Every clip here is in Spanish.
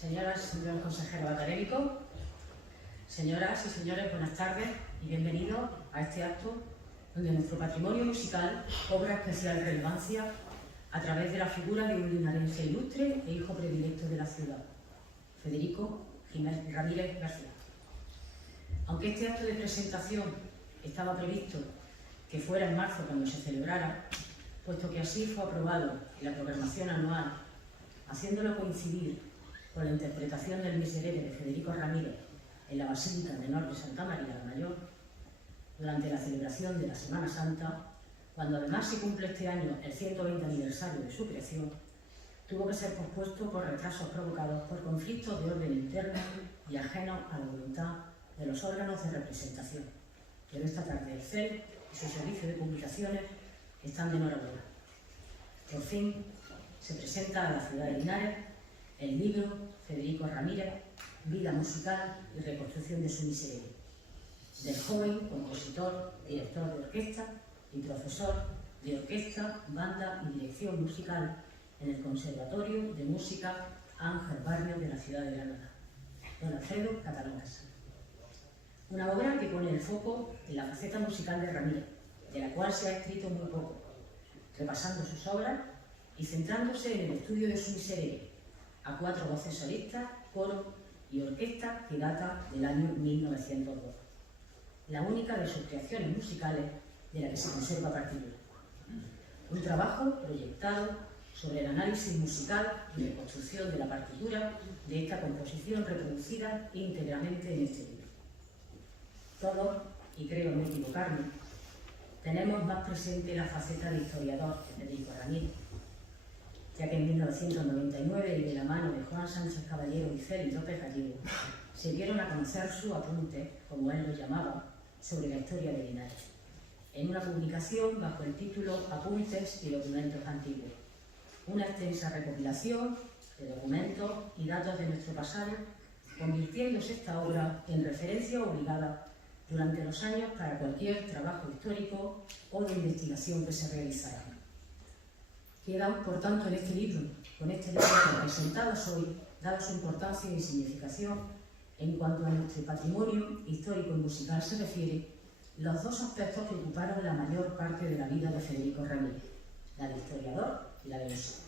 Señoras y señores consejeros académicos, señoras y señores, buenas tardes y bienvenidos a este acto donde nuestro patrimonio musical cobra especial relevancia a través de la figura de un linarense ilustre e hijo predilecto de la ciudad, Federico Jiménez Ramírez García. Aunque este acto de presentación estaba previsto que fuera en marzo cuando se celebrara, puesto que así fue aprobado en la programación anual, haciéndolo coincidir con la interpretación del Miserere de Federico Ramírez en la Basílica Menor de Santa María la Mayor, durante la celebración de la Semana Santa, cuando además se cumple este año el 120 aniversario de su creación, tuvo que ser pospuesto por retrasos provocados por conflictos de orden interno y ajenos a la voluntad de los órganos de representación. Pero esta tarde el CEL y su servicio de publicaciones están de enhorabuena. Por fin se presenta a la ciudad de Linares el libro Federico Ramírez, Vida musical y reconstrucción de su miserere, del joven compositor, director de orquesta y profesor de orquesta, banda y dirección musical en el Conservatorio de Música Ángel Barrio de la ciudad de Granada, don Alfredo Catalán Casado. Una obra que pone el foco en la faceta musical de Ramírez, de la cual se ha escrito muy poco, repasando sus obras y centrándose en el estudio de su miserere, a 4 voces solistas, coro y orquesta que data del año 1902, la única de sus creaciones musicales de la que se conserva partitura. Un trabajo proyectado sobre el análisis musical y reconstrucción de la partitura de esta composición reproducida íntegramente en este libro. Todos, y creo no equivocarme, tenemos más presente la faceta de historiador de Federico Ramírez, ya que en 1999, y de la mano de Juan Sánchez Caballero y Félix López Gallego, se dieron a conocer sus apuntes, como él los llamaba, sobre la historia de Linares, en una publicación bajo el título Apuntes y documentos antiguos, una extensa recopilación de documentos y datos de nuestro pasado, convirtiéndose esta obra en referencia obligada durante los años para cualquier trabajo histórico o de investigación que se realizara. Quedan, por tanto, en este libro, con este libro presentados hoy, dada su importancia y significación en cuanto a nuestro patrimonio histórico y musical se refiere, los dos aspectos que ocuparon la mayor parte de la vida de Federico Ramírez, la de historiador y la de músico.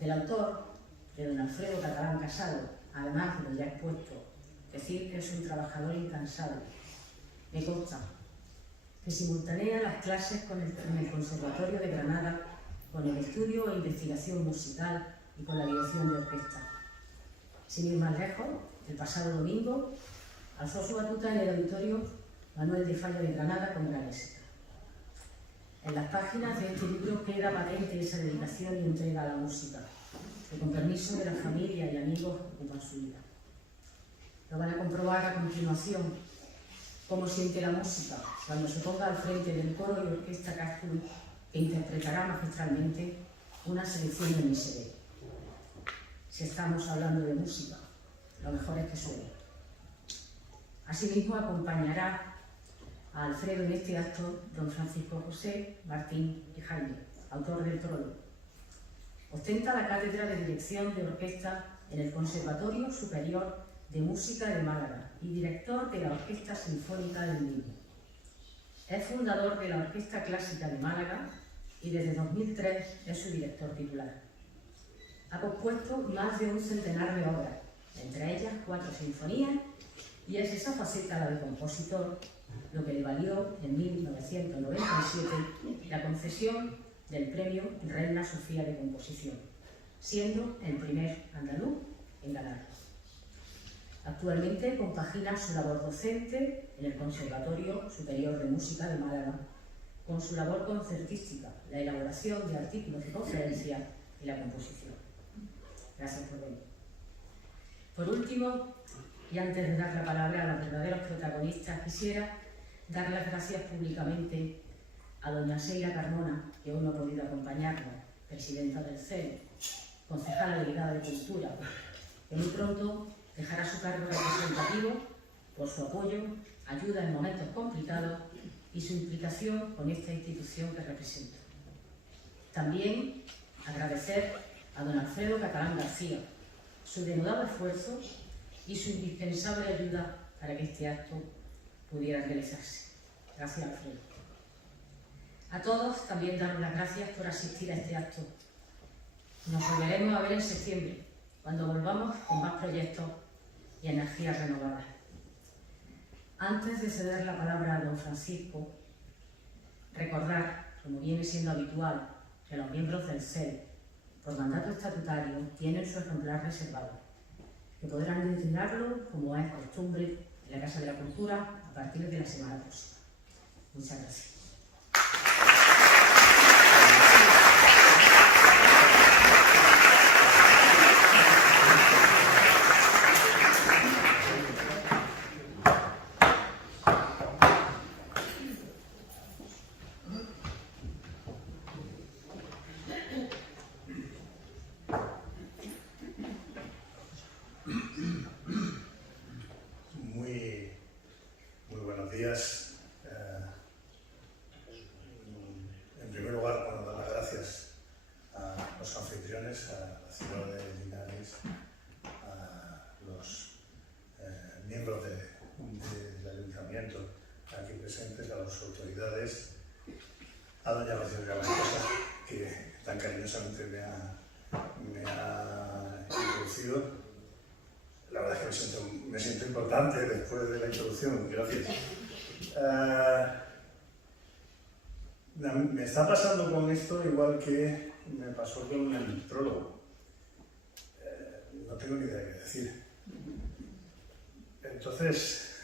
Del autor, de don Alfredo Catalán Casado, además de lo ya expuesto, decir que es un trabajador incansable, me consta que simultanea las clases en el Conservatorio de Granada con el estudio e investigación musical y con la dirección de orquesta. Sin ir más lejos, el pasado domingo alzó su batuta en el auditorio Manuel de Falla de Granada con gran éxito. En las páginas de este libro queda patente esa dedicación y entrega a la música, que con permiso de la familia y amigos ocupan su vida. Lo van a comprobar a continuación cómo siente la música cuando se ponga al frente del coro y orquesta Castrum, que interpretará magistralmente una selección de miserere. Si estamos hablando de música, lo mejor es que suene. Asimismo, acompañará a Alfredo en este acto don Francisco José Martín y Jaime, autor del prólogo. Ostenta la cátedra de dirección de orquesta en el Conservatorio Superior de Música de Málaga y director de la Orquesta Sinfónica del mismo. Es fundador de la Orquesta Clásica de Málaga y desde 2003 es su director titular. Ha compuesto más de un centenar de obras, entre ellas 4 sinfonías, y es esa faceta, la de compositor, lo que le valió en 1997 la concesión del Premio Reina Sofía de Composición, siendo el primer andaluz en ganarlo. Actualmente compagina su labor docente en el Conservatorio Superior de Música de Málaga con su labor concertística, la elaboración de artículos de conferencia y la composición. Gracias por venir. Por último, y antes de dar la palabra a los verdaderos protagonistas, quisiera dar las gracias públicamente a doña Seila Carmona, que hoy no ha podido acompañarnos, presidenta del CEL, concejala delegada de Cultura, que muy pronto dejará su cargo representativo por su apoyo, ayuda en momentos complicados y su implicación con esta institución que represento. También agradecer a don Alfredo Catalán García, su denodado esfuerzo y su indispensable ayuda para que este acto pudiera realizarse. Gracias, Alfredo. A todos también daros las gracias por asistir a este acto. Nos volveremos a ver en septiembre, cuando volvamos con más proyectos y energías renovadas. Antes de ceder la palabra a don Francisco, recordar, como viene siendo habitual, que los miembros del CEL, por mandato estatutario, tienen su ejemplar reservado, que podrán retirarlo, como es costumbre, en la Casa de la Cultura a partir de la semana próxima. Muchas gracias. Muy buenos días. En primer lugar, dar las gracias a los anfitriones, a la ciudad de Linares, a los miembros del ayuntamiento aquí presentes, a las autoridades, a doña Rocío García, que tan cariñosamente me ha introducido. La verdad es que me siento importante después de la introducción, gracias. Me está pasando con esto igual que me pasó con el prólogo. No tengo ni idea de qué decir. Entonces,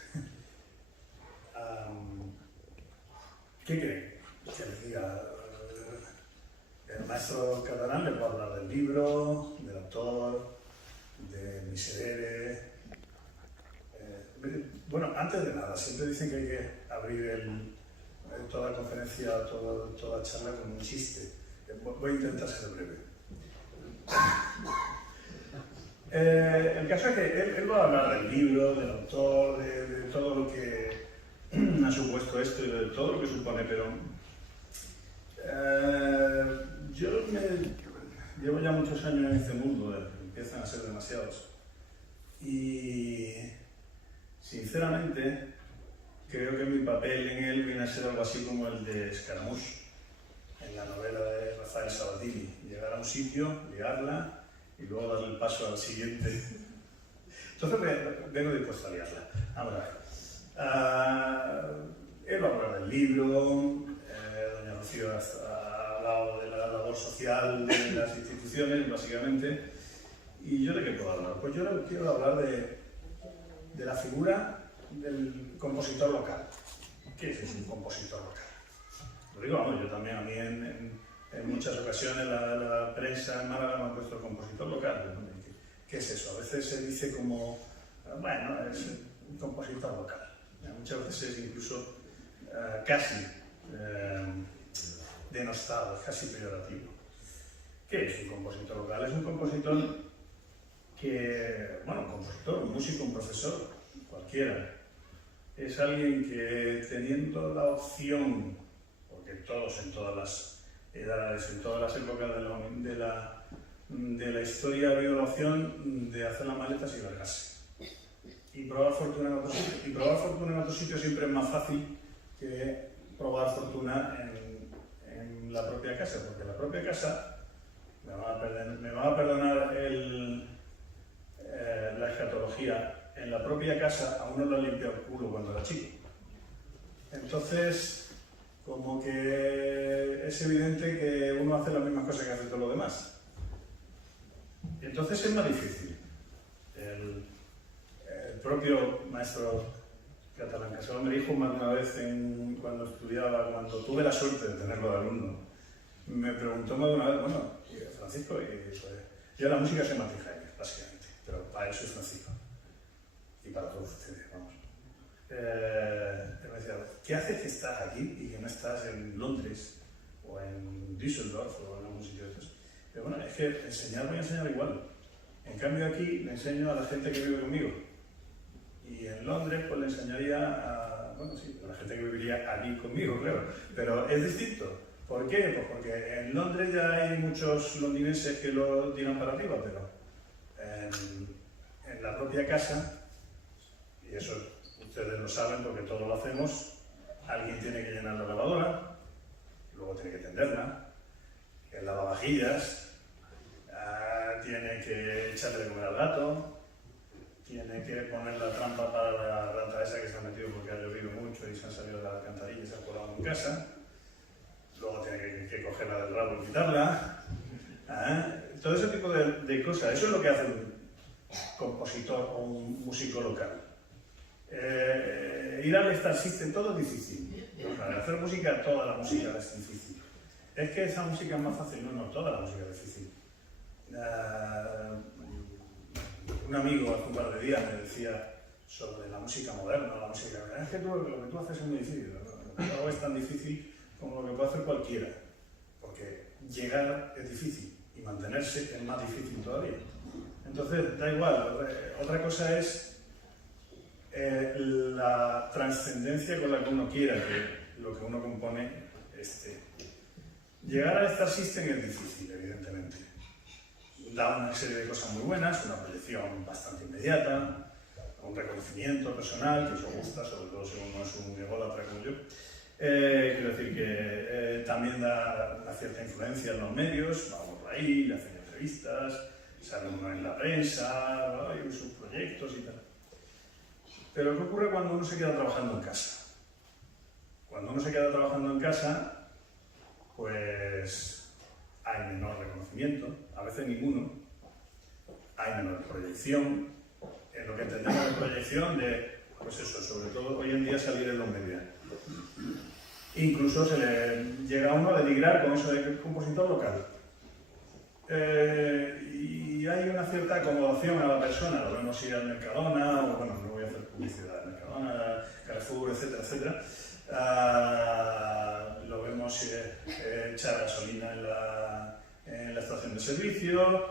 ¿qué creen que les diga? El maestro catalán les va a hablar del libro, del autor, de Miserere. Bueno, antes de nada, siempre dicen que hay que abrir toda conferencia, toda charla con un chiste. Voy a intentar ser breve. El caso es que él va a hablar del libro, del autor, de todo lo que ha supuesto esto y de todo lo que supone, pero yo llevo ya muchos años en este mundo, empiezan a ser demasiados, y sinceramente creo que mi papel en él viene a ser algo así como el de Scaramouche en la novela de Rafael Sabatini: llegar a un sitio, liarla y luego darle el paso al siguiente. Entonces vengo dispuesto a liarla. Vamos a ver. Él va a hablar del libro, doña Rocío ha hablado de la labor social de las instituciones, básicamente. ¿Y yo de qué puedo hablar? Pues yo quiero hablar de la figura del compositor local. ¿Qué es un compositor local? Lo digo, vamos, yo también, a mí en muchas ocasiones la prensa en Málaga me ha puesto compositor local. ¿Qué es eso? A veces se dice como, bueno, es un compositor local. Muchas veces es incluso casi denostado, casi peyorativo. ¿Qué es un compositor local? Es un compositor que, bueno, un compositor, un músico, un profesor, cualquiera. Es alguien que, teniendo la opción, porque todos en todas las edades, en todas las épocas de la historia ha habido la opción de hacer las maletas y largarse. Y probar fortuna en otro sitio. Y probar fortuna en otro sitio siempre es más fácil que probar fortuna en la propia casa, porque la propia casa, me van a perdonar la escatología, en la propia casa a uno le ha limpiado el culo cuando era chico. Entonces, como que es evidente que uno hace las mismas cosas que hace todo lo demás. Entonces es más difícil. El propio maestro catalán Casado me dijo más de una vez cuando estudiaba, cuando tuve la suerte de tenerlo de alumno, me preguntó más de una vez, bueno, Francisco, pues, yo la música soy Martín Jaime, básicamente, pero para eso es Francisco. Y para todos ustedes, vamos. Me decía, ¿qué haces que estás aquí y que no estás en Londres o en Düsseldorf o en algún sitio de estos? Pero bueno, es que enseñar voy a enseñar igual. En cambio aquí le enseño a la gente que vive conmigo. Y en Londres pues le enseñaría a, bueno, sí, a la gente que viviría aquí conmigo, claro. Pero es distinto. ¿Por qué? Pues porque en Londres ya hay muchos londinenses que lo tiran para arriba, pero en la propia casa, y eso ustedes lo saben porque todos lo hacemos, alguien tiene que llenar la lavadora, luego tiene que tenderla, el lavavajillas, tiene que echarle de comer al gato, tiene que poner la trampa para la rata esa que se ha metido porque ha llovido mucho y se han salido de la alcantarilla y se ha colado en casa, luego tiene que cogerla del rabo y quitarla, todo ese tipo de cosas. Eso es lo que hace un compositor o un músico local. Ir al Star System todo es difícil. Para hacer música, toda la música es difícil. Es que esa música es más fácil, no, toda la música es difícil. Un amigo hace un par de días me decía sobre la música moderna, la música... Es que lo que tú haces es muy difícil, lo que hago es tan difícil como lo que puede hacer cualquiera, porque llegar es difícil y mantenerse es más difícil todavía. Entonces, da igual, otra cosa es la trascendencia con la que uno quiera que lo que uno compone esté. Llegar a Star System es difícil, evidentemente. Da una serie de cosas muy buenas, una proyección bastante inmediata, un reconocimiento personal, que eso gusta, sobre todo si uno es un ególatra como yo. Quiero decir que también da una cierta influencia en los medios, vamos por ahí, le hacen entrevistas, sale uno en la prensa, hay sus proyectos y tal. Pero ¿qué ocurre cuando uno se queda trabajando en casa? Cuando uno se queda trabajando en casa, pues hay menor reconocimiento, a veces ninguno, hay menor proyección, en lo que entendemos de proyección de, pues eso, sobre todo hoy en día salir en los medios. Incluso se le llega a uno a denigrar con eso de compositor local. Y hay una cierta acomodación a la persona, lo vemos ir al Mercadona, o bueno, no voy a hacer publicidad, Mercadona, Carrefour, etcétera, etcétera. Lo vemos echar gasolina en la estación de servicio,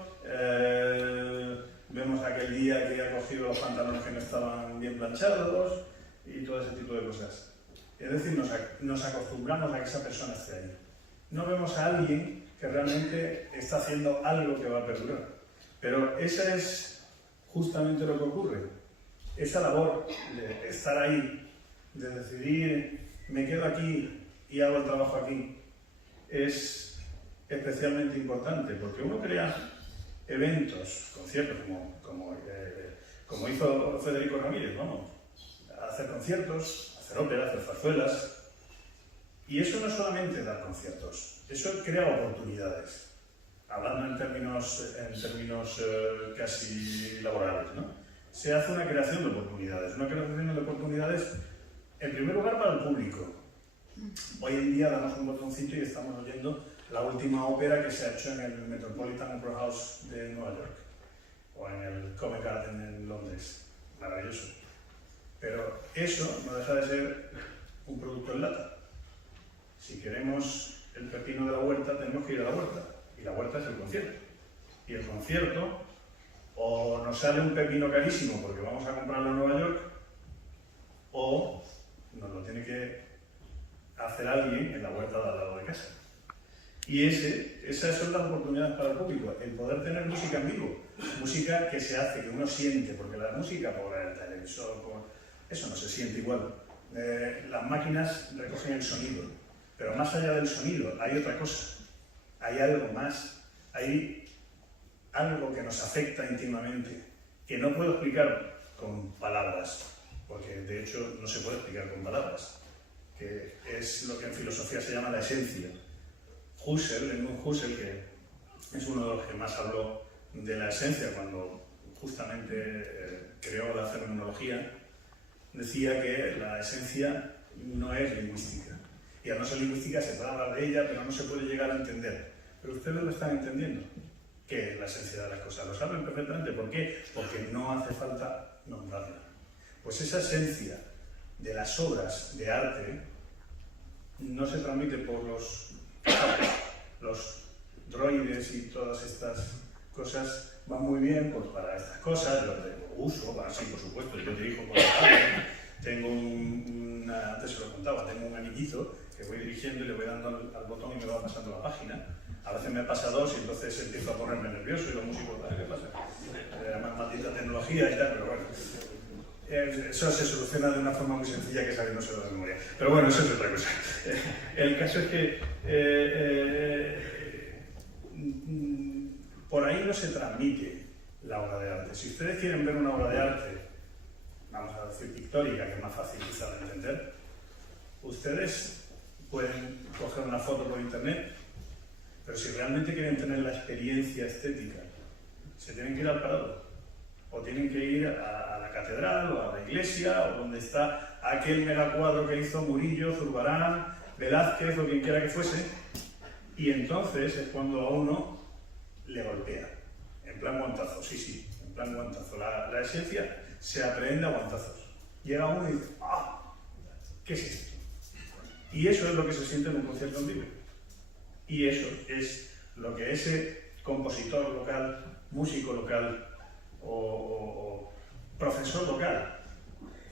vemos aquel día que ha cogido los pantalones que no estaban bien planchados y todo ese tipo de cosas. Es decir, nos acostumbramos a que esa persona esté ahí. No vemos a alguien que realmente está haciendo algo que va a perdurar. Pero esa es justamente lo que ocurre. Esa labor de estar ahí, de decidir, me quedo aquí y hago el trabajo aquí, es especialmente importante, porque uno crea eventos, conciertos, como hizo Federico Ramírez, vamos, hacer conciertos, hacer ópera, hacer zarzuelas, y eso no es solamente dar conciertos, eso crea oportunidades, hablando en términos casi laborales, ¿no? Se hace una creación de oportunidades, en primer lugar para el público. Hoy en día damos un botoncito y estamos oyendo la última ópera que se ha hecho en el Metropolitan Opera House de Nueva York o en el Covent Garden en Londres. Maravilloso. Pero eso no deja de ser un producto en lata. Si queremos el pepino de la huerta, tenemos que ir a la huerta. Y la huerta es el concierto. Y el concierto, o nos sale un pepino carísimo porque vamos a comprarlo en Nueva York, o nos lo tiene que hacer alguien en la huerta de al lado de casa. Y esas son las oportunidades para el público, el poder tener música en vivo, música que se hace, que uno siente, porque la música por el televisor, eso no se siente igual. Las máquinas recogen el sonido, pero más allá del sonido hay otra cosa, hay algo más, hay algo que nos afecta íntimamente, que no puedo explicar con palabras, porque de hecho no se puede explicar con palabras, que es lo que en filosofía se llama la esencia. Edmund Husserl, que es uno de los que más habló de la esencia cuando justamente creó la fenomenología, decía que la esencia no es lingüística. Y al no ser lingüística se puede hablar de ella, pero no se puede llegar a entender. Pero ustedes lo están entendiendo. ¿Qué es la esencia de las cosas? Lo saben perfectamente. ¿Por qué? Porque no hace falta nombrarla. Pues esa esencia de las obras de arte no se transmite por los droides y todas estas cosas. Van muy bien pues, para estas cosas, yo tengo uso, sí, por supuesto, yo dirijo por la página, tengo antes se lo contaba, tengo un anillito que voy dirigiendo y le voy dando al botón y me va pasando la página. A veces me pasa dos y entonces empiezo a ponerme nervioso y los músicos, ¿qué pasa? Maldita tecnología y tal, pero bueno. Eso se soluciona de una forma muy sencilla que es sabiéndose de memoria. Pero bueno, eso es otra cosa. El caso es que por ahí no se transmite la obra de arte. Si ustedes quieren ver una obra de arte, vamos a decir pictórica, que es más fácil quizá de entender, ustedes pueden coger una foto por internet, pero si realmente quieren tener la experiencia estética, se tienen que ir al Prado, o tienen que ir a la catedral, o a la iglesia, o donde está aquel megacuadro que hizo Murillo, Zurbarán, Velázquez, o quien quiera que fuese, y entonces es cuando a uno le golpea, en plan guantazo, sí, en plan guantazo. La esencia se aprehende a guantazos. Llega uno y dice, ¡ah! ¿Qué es esto? Y eso es lo que se siente en un concierto en vivo. Y eso es lo que ese compositor local, músico local o profesor local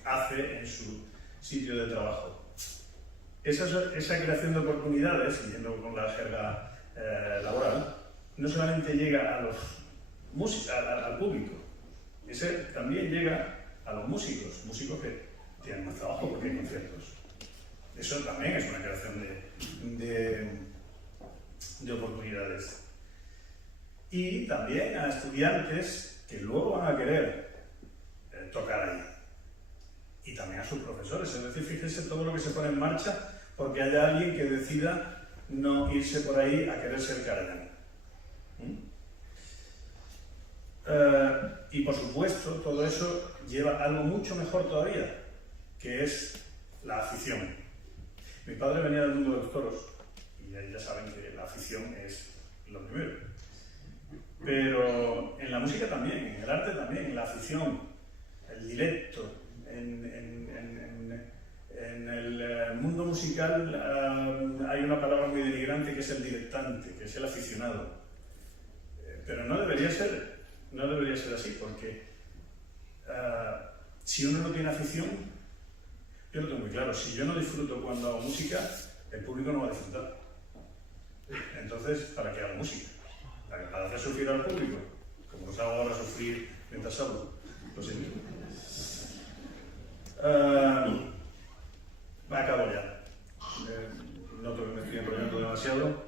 hace en su sitio de trabajo. Esa creación de oportunidades, siguiendo con la jerga laboral, no solamente llega a los al público, ese también llega a los músicos que tienen más trabajo porque hay conciertos. Eso también es una creación de oportunidades. Y también a estudiantes que luego van a querer tocar ahí. Y también a sus profesores. Es decir, fíjense todo lo que se pone en marcha porque haya alguien que decida no irse por ahí a querer ser Karajan. Y por supuesto, todo eso lleva algo mucho mejor todavía, que es la afición. Mi padre venía del mundo de los toros, y ya saben que la afición es lo primero. Pero en la música también, en el arte también, la afición, el directo, en el mundo musical hay una palabra muy denigrante que es el dilectante, que es el aficionado. Pero no debería ser así, porque si uno no tiene afición, yo lo tengo muy claro, si yo no disfruto cuando hago música, el público no va a disfrutar. Entonces, ¿para qué hago música? ¿Para hacer sufrir al público? Como os hago ahora sufrir mientras hablo. Lo siento. Acabo ya. Noto que me estoy enrollando demasiado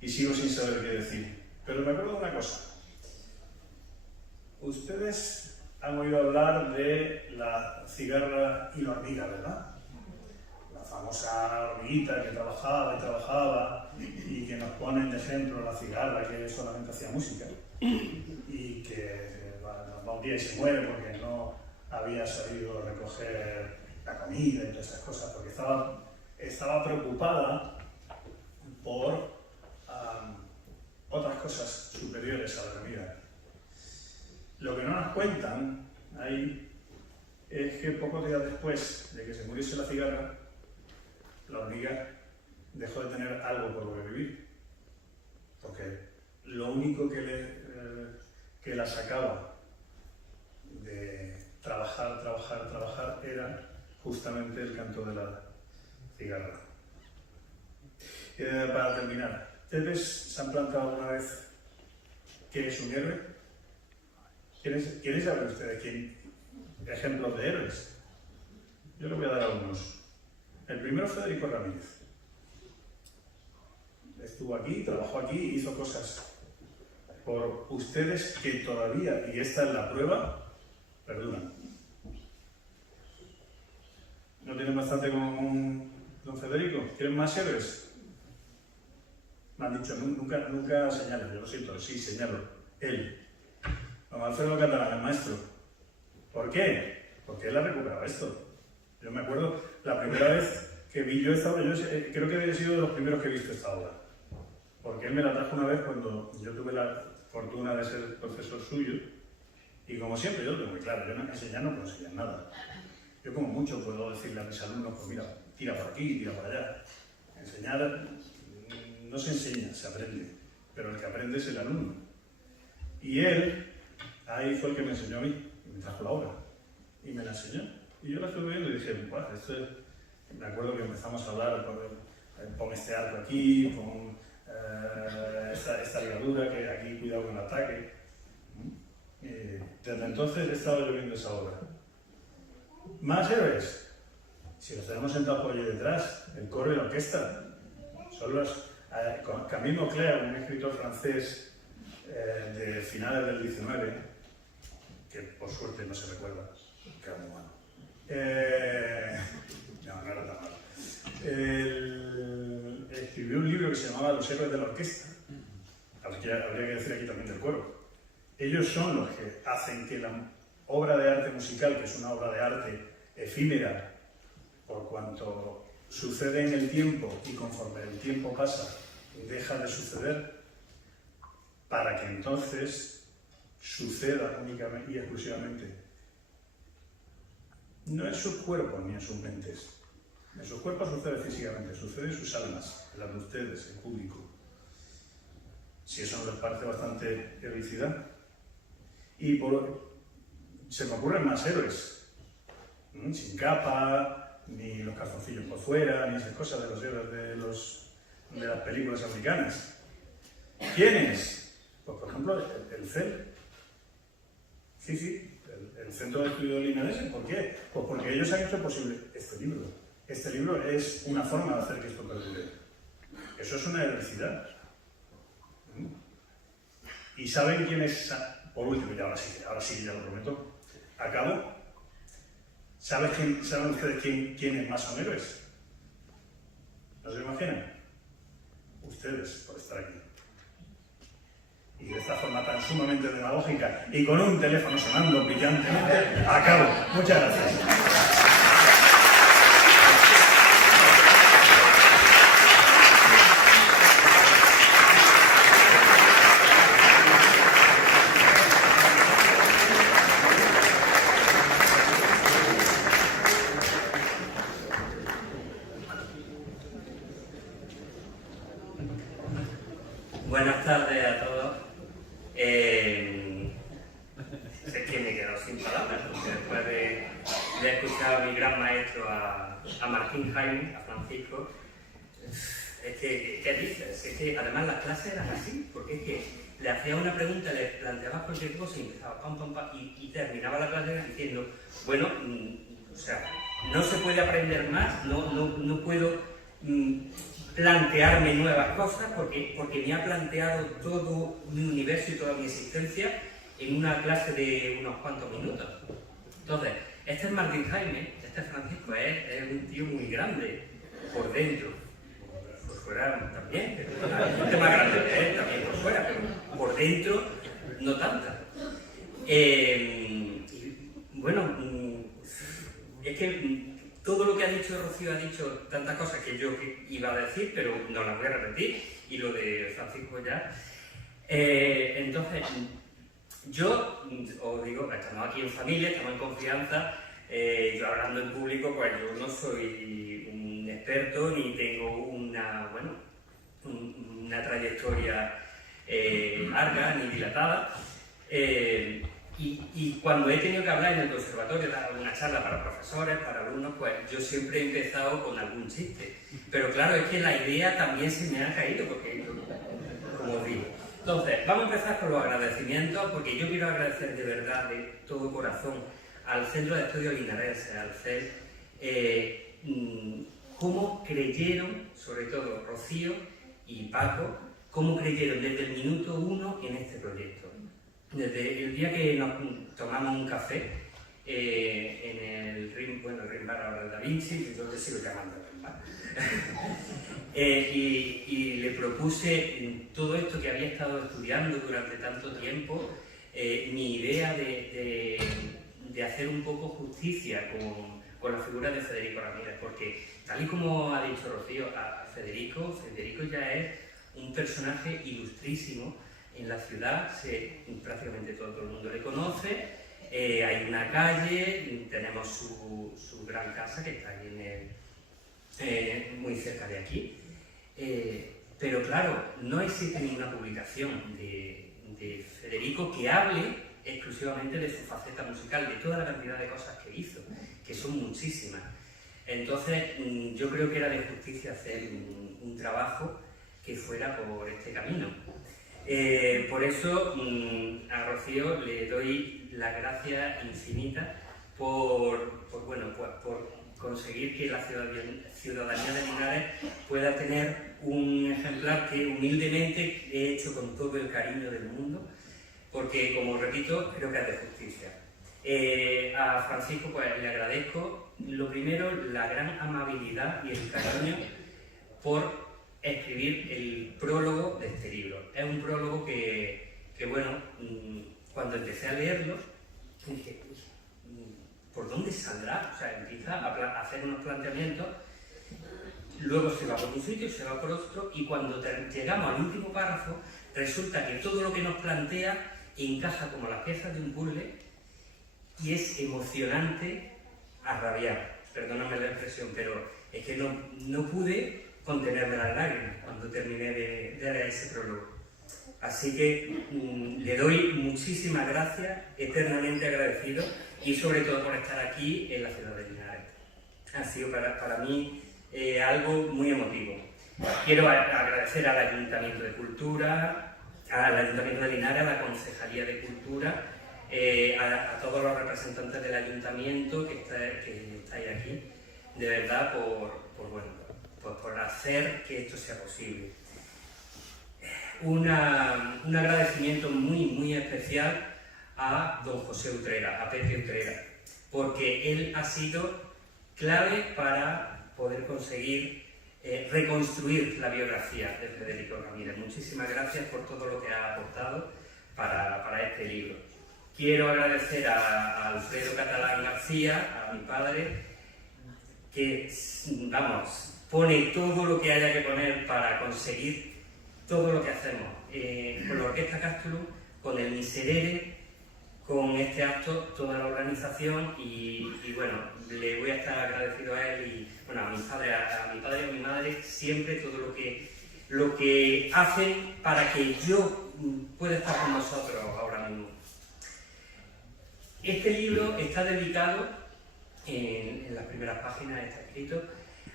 y sigo sin saber qué decir. Pero me acuerdo de una cosa. Ustedes han oído hablar de la cigarra y la hormiga, ¿verdad? La famosa hormiguita que trabajaba y que nos ponen de ejemplo la cigarra que solamente hacía música y que va un día y se muere porque no había sabido recoger la comida y todas esas cosas, porque estaba preocupada por otras cosas superiores a la hormiga. Lo que no nos cuentan ahí es que pocos días después de que se muriese la cigarra, la hormiga dejó de tener algo por lo que vivir, porque lo único que la sacaba de trabajar era justamente el canto de la cigarra. Para terminar, ¿ustedes se han planteado alguna vez qué es un héroe? ¿Quieren saber ustedes ejemplos de héroes? Yo les voy a dar algunos. El primero, Federico Ramírez. Estuvo aquí, trabajó aquí, hizo cosas por ustedes que todavía, y esta es la prueba, perdonan. ¿No tienen bastante con don Federico? ¿Quieren más héroes? Me han dicho, nunca señalo, yo lo siento, sí, señalo. Él. Don Alfredo Catalán, el maestro. ¿Por qué? Porque él ha recuperado esto. Yo me acuerdo la primera vez que vi yo esta obra, creo que he sido de los primeros que he visto esta obra. Porque él me la trajo una vez cuando yo tuve la fortuna de ser profesor suyo. Y como siempre, yo lo tengo muy claro, yo enseñar no puedo enseñar nada. Yo como mucho puedo decirle a mis alumnos, pues mira, tira por aquí, tira por allá. Enseñar no se enseña, se aprende. Pero el que aprende es el alumno. Y él, ahí fue el que me enseñó a mí, y me trajo la obra. Y me la enseñó. Y yo la estuve viendo y dije, bueno, me acuerdo que empezamos a hablar, pon este arco aquí, pon esta ligadura, que aquí cuidado con el ataque. Desde entonces he estado lloviendo esa obra. ¿Más héroes? Si los tenemos sentados por allí detrás, el coro y la orquesta. Son los... Camille Mauclair, un escritor francés de finales del 19, que por suerte no se recuerda, que era muy malo. No era tan malo. Escribió un libro que se llamaba Los héroes de la orquesta. Habría que decir aquí también del coro. Ellos son los que hacen que la obra de arte musical, que es una obra de arte efímera, por cuanto sucede en el tiempo y conforme el tiempo pasa, deja de suceder, para que entonces suceda únicamente y exclusivamente, no en sus cuerpos ni en sus mentes. En sus cuerpos sucede físicamente, sucede en sus almas, en las de ustedes, el público. Si eso no les parece bastante heroicidad. Y se me ocurren más héroes, sin capa, ni los calzoncillos por fuera, ni esas cosas de los héroes de las películas americanas. ¿Quiénes? Pues por ejemplo el CEL. Sí, el Centro de Estudio Linares. ¿Por qué? Pues porque ellos han hecho posible este libro. Este libro es una forma de hacer que esto perdure. Eso es una heroicidad. ¿Y saben quién es? Por último, y ahora sí, ya lo prometo, acabo. ¿Saben ustedes quiénes más son héroes? ¿No se lo imaginan? Ustedes, por estar aquí. Y de esta forma tan sumamente demagógica y con un teléfono sonando brillantemente, acabo. Muchas gracias. Buenas tardes a todos. Es que me he quedado sin palabras, porque después de escuchar a mi gran maestro, a Martín Jaime, a Francisco, es que, ¿qué dices? Es que además las clases eran así, porque es que le hacía una pregunta, le planteabas cualquier cosa y empezaba pam, pam, pam, y terminaba la clase diciendo, bueno, o sea, no se puede aprender más, no puedo plantearme nuevas cosas porque me ha planteado todo mi universo y toda mi existencia en una clase de unos cuantos minutos. Entonces, este es Martín Jaime, este es Francisco, es un tío muy grande por dentro, por fuera también, pero un tema grande de él también por fuera, pero por dentro no tanta. Bueno, es que todo lo que ha dicho Rocío ha dicho tantas cosas que yo iba a decir, pero no las voy a repetir, y lo de Francisco ya. Entonces, yo os digo, estamos aquí en familia, estamos en confianza, yo hablando en público, pues yo no soy un experto ni tengo una trayectoria larga ni dilatada. Y cuando he tenido que hablar en el conservatorio, dar alguna charla para profesores, para alumnos, pues yo siempre he empezado con algún chiste. Pero claro, es que la idea también se me ha caído, porque, como os digo. Entonces, vamos a empezar con los agradecimientos, porque yo quiero agradecer de verdad, de todo corazón, al Centro de Estudios Linarenses, al CEL, cómo creyeron, sobre todo Rocío y Paco, cómo creyeron desde el minuto 1 en este proyecto. Desde el día que nos tomamos un café en el Rim Bar ahora de Da Vinci, yo le sigo llamando Rim Bar, y le propuse todo esto que había estado estudiando durante tanto tiempo, mi idea de hacer un poco justicia con la figura de Federico Ramírez, porque tal y como ha dicho Rocío, a Federico ya es un personaje ilustrísimo. En la ciudad prácticamente todo el mundo le conoce, hay una calle, tenemos su gran casa que está ahí muy cerca de aquí, pero claro, no existe ninguna publicación de Federico que hable exclusivamente de su faceta musical, de toda la cantidad de cosas que hizo, que son muchísimas. Entonces yo creo que era de justicia hacer un trabajo que fuera por este camino. Por eso a Rocío le doy las gracias infinitas por conseguir que la ciudadanía de Linares pueda tener un ejemplar que humildemente he hecho con todo el cariño del mundo, porque, como repito, creo que es de justicia. A Francisco pues le agradezco, lo primero, la gran amabilidad y el cariño por escribir el prólogo de este libro. Es un prólogo que bueno, cuando empecé a leerlo, dije, ¿por dónde saldrá? O sea, empieza a hacer unos planteamientos, luego se va por un sitio, se va por otro, y cuando llegamos al último párrafo, resulta que todo lo que nos plantea encaja como las piezas de un puzzle y es emocionante a rabiar. Perdóname la expresión, pero es que no pude contenerme las lágrimas cuando terminé de leer ese prólogo. Así que le doy muchísimas gracias, eternamente agradecido, y sobre todo por estar aquí en la ciudad de Linares. Ha sido para mí algo muy emotivo. Quiero agradecer al Ayuntamiento de Cultura, al Ayuntamiento de Linares, a la Concejalía de Cultura, a todos los representantes del Ayuntamiento que estáis aquí, de verdad, por hacer que esto sea posible. Un agradecimiento muy especial a don José Utrera, a Pepe Utrera, porque él ha sido clave para poder conseguir reconstruir la biografía de Federico Ramírez. Muchísimas gracias por todo lo que ha aportado para este libro. Quiero agradecer a Alfredo Catalán García, a mi padre, que, vamos, pone todo lo que haya que poner para conseguir todo lo que hacemos. Con la Orquesta Castulum, con el Miserere, con este acto, toda la organización, y bueno, le voy a estar agradecido a él y bueno, a mi padre y a mi madre, siempre todo lo que hacen para que yo pueda estar con nosotros ahora mismo. Este libro está dedicado, en las primeras páginas está escrito,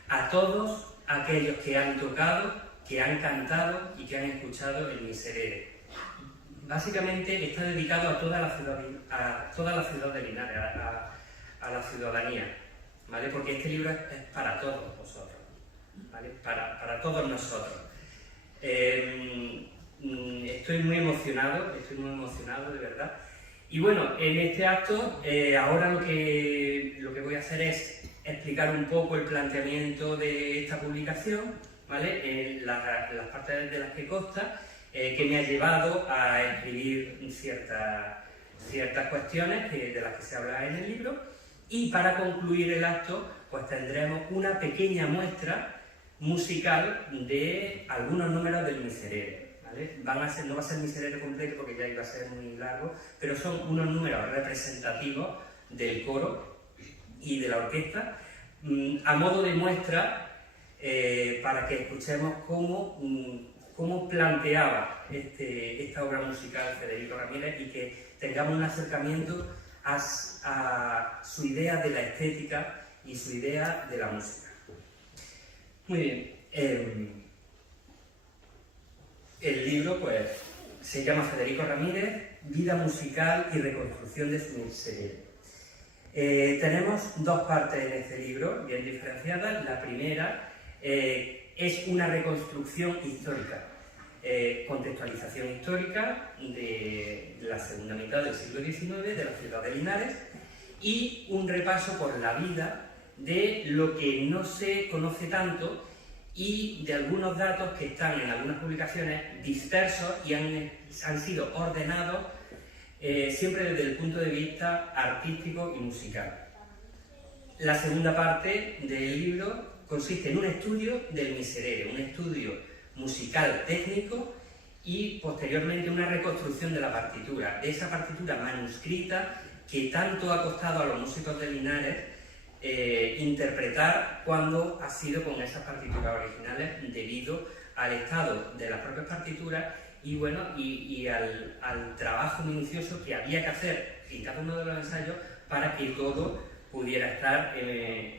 a todos aquellos que han tocado, que han cantado y que han escuchado el Miserere. Básicamente está dedicado a toda la ciudad de Linares, a la ciudadanía, ¿vale? Porque este libro es para todos vosotros, ¿vale? Para todos nosotros. Estoy muy emocionado de verdad. Y bueno, en este acto, ahora lo que voy a hacer es explicar un poco el planteamiento de esta publicación, ¿vale? Las partes de las que consta, que me ha llevado a escribir ciertas cuestiones de las que se habla en el libro, y para concluir el acto pues tendremos una pequeña muestra musical de algunos números del Miserere, ¿vale? No va a ser el Miserere completo porque ya iba a ser muy largo, pero son unos números representativos del coro y de la orquesta, a modo de muestra, para que escuchemos cómo planteaba esta obra musical Federico Ramírez, y que tengamos un acercamiento a su idea de la estética y su idea de la música. Muy bien. El libro pues se llama Federico Ramírez, Vida musical y reconstrucción de su Miserere. Tenemos dos partes en este libro, bien diferenciadas. La primera es una reconstrucción histórica, contextualización histórica de la segunda mitad del siglo XIX de la ciudad de Linares, y un repaso por la vida de lo que no se conoce tanto y de algunos datos que están en algunas publicaciones dispersos y han sido ordenados siempre desde el punto de vista artístico y musical. La segunda parte del libro consiste en un estudio del Miserere, un estudio musical técnico, y posteriormente una reconstrucción de la partitura, de esa partitura manuscrita que tanto ha costado a los músicos de Linares interpretar cuando ha sido con esas partituras originales, debido al estado de las propias partituras y bueno, y al trabajo minucioso que había que hacer en cada uno de los ensayos para que todo pudiera estar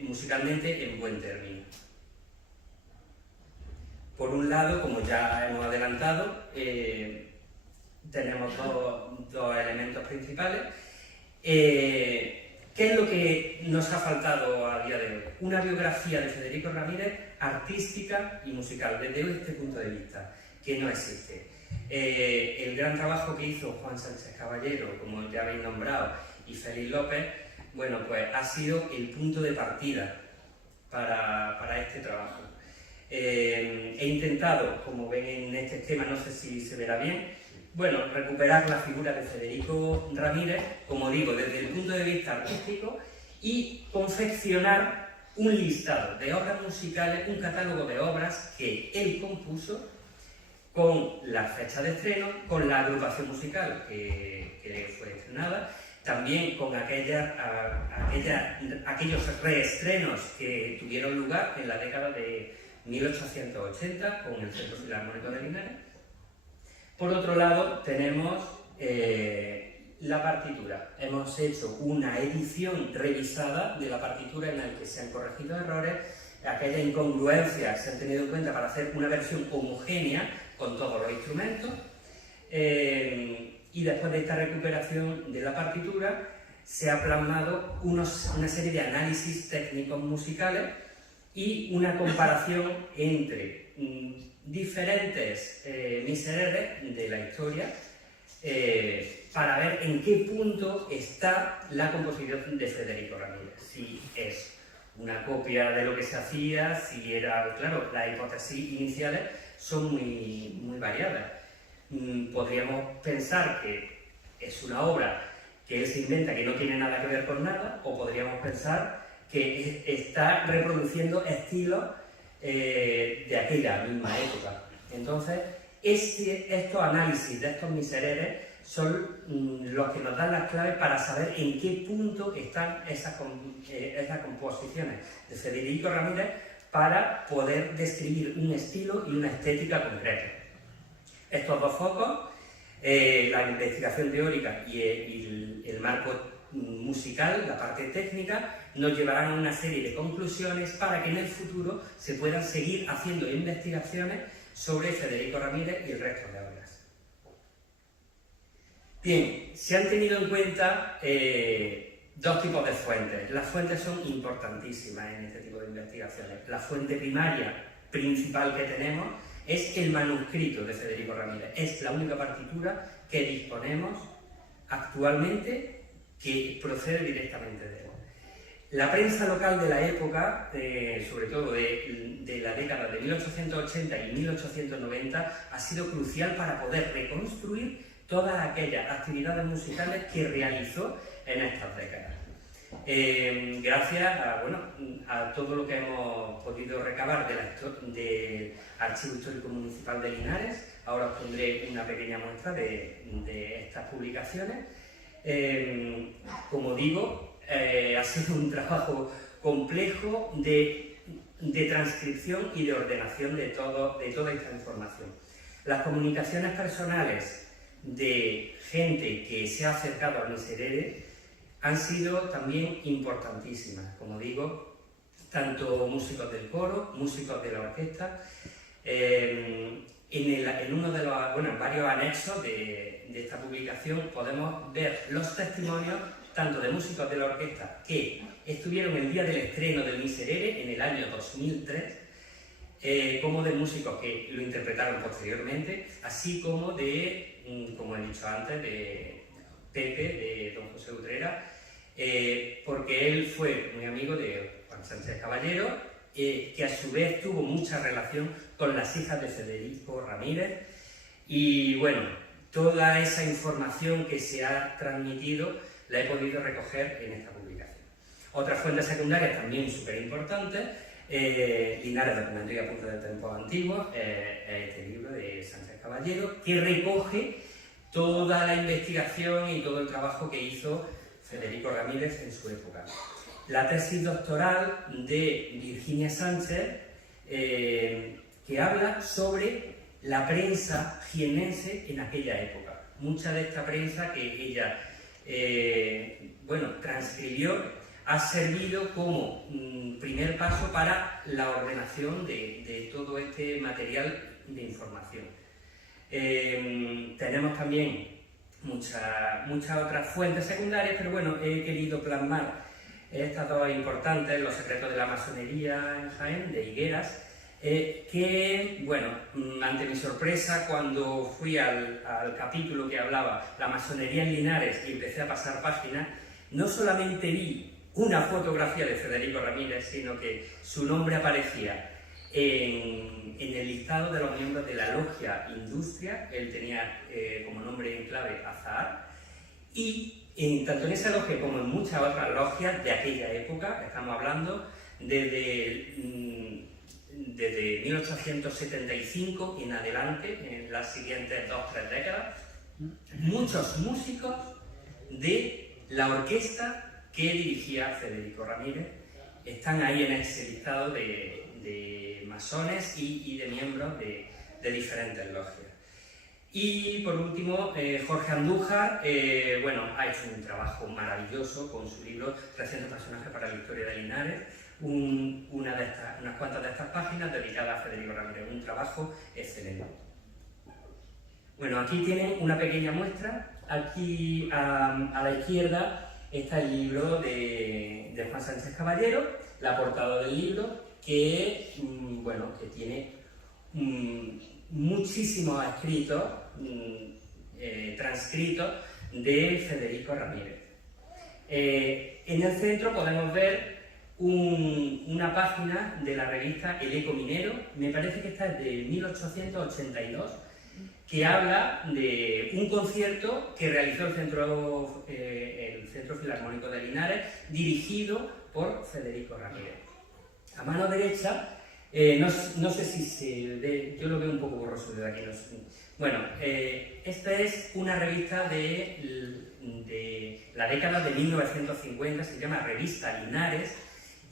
musicalmente en buen término. Por un lado, como ya hemos adelantado, tenemos dos elementos principales. ¿Qué es lo que nos ha faltado a día de hoy? Una biografía de Federico Ramírez artística y musical, desde este punto de vista, que no existe. El gran trabajo que hizo Juan Sánchez Caballero, como ya habéis nombrado, y Félix López, bueno, pues ha sido el punto de partida para este trabajo. He intentado, como ven en este esquema, no sé si se verá bien, bueno, recuperar la figura de Federico Ramírez, como digo, desde el punto de vista artístico, y confeccionar un listado de obras musicales, un catálogo de obras que él compuso, con la fecha de estreno, con la agrupación musical que fue estrenada, también con aquellos reestrenos que tuvieron lugar en la década de 1880 con el Centro Filarmónico de Linares. Por otro lado, tenemos la partitura. Hemos hecho una edición revisada de la partitura en la que se han corregido errores, aquellas incongruencias se han tenido en cuenta para hacer una versión homogénea con todos los instrumentos. Y después de esta recuperación de la partitura, se ha plasmado una serie de análisis técnicos musicales y una comparación entre diferentes misereres de la historia para ver en qué punto está la composición de Federico Ramírez. Si es una copia de lo que se hacía, si era, claro, las hipótesis iniciales son muy variadas. Podríamos pensar que es una obra que él se inventa, que no tiene nada que ver con nada, o podríamos pensar que está reproduciendo estilos de aquella misma época. Entonces, estos análisis de estos misereres son los que nos dan las claves para saber en qué punto están esas composiciones de Federico Ramírez para poder describir un estilo y una estética concreta. Estos dos focos, la investigación teórica y el marco musical, la parte técnica, nos llevarán a una serie de conclusiones para que en el futuro se puedan seguir haciendo investigaciones sobre Federico Ramírez y el resto de obras. Bien, se han tenido en cuenta dos tipos de fuentes. Las fuentes son importantísimas en este tipo de investigaciones. La fuente primaria principal que tenemos es el manuscrito de Federico Ramírez. Es la única partitura que disponemos actualmente que procede directamente de él. La prensa local de la época, sobre todo de la década de 1880 y 1890, ha sido crucial para poder reconstruir todas aquellas actividades musicales que realizó en estas décadas. Gracias a todo lo que hemos podido recabar del Archivo Histórico Municipal de Linares, ahora os pondré una pequeña muestra de estas publicaciones. Como digo, ha sido un trabajo complejo de transcripción y de ordenación de toda esta información. Las comunicaciones personales de gente que se ha acercado al miserere han sido también importantísimas, como digo, tanto músicos del coro, músicos de la orquesta. En uno de los varios anexos de esta publicación podemos ver los testimonios tanto de músicos de la orquesta que estuvieron el día del estreno del Miserere en el año 2003, como de músicos que lo interpretaron posteriormente, así como de, como he dicho antes, de Pepe, de don José Utrera, porque él fue muy amigo de Juan Sánchez Caballero, que a su vez tuvo mucha relación con las hijas de Federico Ramírez, y bueno, toda esa información que se ha transmitido la he podido recoger en esta publicación. Otras fuentes secundarias también súper importantes, Linares, documento y apuntes de tiempos antiguos, este libro de Sánchez Caballero, que recoge toda la investigación y todo el trabajo que hizo Federico Ramírez en su época. La tesis doctoral de Virginia Sánchez, que habla sobre la prensa jienense en aquella época. Mucha de esta prensa que ella transcribió ha servido como primer paso para la ordenación de todo este material de información. Tenemos también muchas otras fuentes secundarias, pero bueno, he querido plasmar estas dos importantes, Los secretos de la masonería en Jaén, de Higueras, que, bueno, ante mi sorpresa, cuando fui al capítulo que hablaba la masonería en Linares y empecé a pasar páginas, no solamente vi una fotografía de Federico Ramírez, sino que su nombre aparecía en el listado de los miembros de la logia Industria. Él tenía como nombre en clave Azahar, y tanto en esa logia como en muchas otras logias de aquella época, estamos hablando desde 1875 en adelante, en las siguientes 2 o 3 décadas, muchos músicos de la orquesta que dirigía Federico Ramírez están ahí en ese listado de masones y de miembros de diferentes logias. Y por último, Jorge Andújar, bueno, ha hecho un trabajo maravilloso con su libro 300 personajes para la historia de Linares, unas cuantas de estas páginas dedicadas a Federico Ramírez, un trabajo excelente. Bueno, aquí tienen una pequeña muestra. Aquí a la izquierda está el libro de Juan Sánchez Caballero, la portada del libro, que, bueno, que tiene muchísimos escritos transcritos de Federico Ramírez. En el centro podemos ver una página de la revista El Eco Minero, me parece que esta es de 1882, que habla de un concierto que realizó el Centro Filarmónico de Linares, dirigido por Federico Ramírez. A mano derecha, no sé si se ve, yo lo veo un poco borroso desde aquí. No sé. Bueno, esta es una revista de la década de 1950, se llama Revista Linares,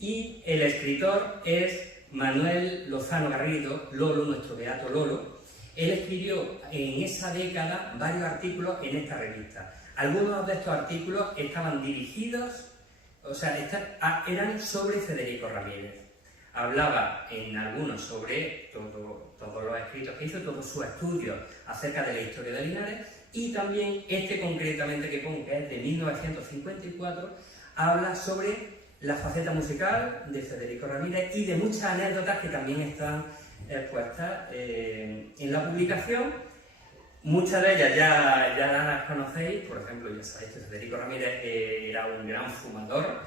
y el escritor es Manuel Lozano Garrido, Lolo, nuestro beato Lolo. Él escribió en esa década varios artículos en esta revista. Algunos de estos artículos estaban dirigidos, o sea, eran sobre Federico Ramírez. Hablaba en algunos sobre todos los escritos que hizo, todos sus estudios acerca de la historia de Linares, y también este concretamente que pongo, que es de 1954, habla sobre la faceta musical de Federico Ramírez y de muchas anécdotas que también están expuestas en la publicación. Muchas de ellas ya las conocéis, por ejemplo, ya sabéis que Federico Ramírez era un gran fumador,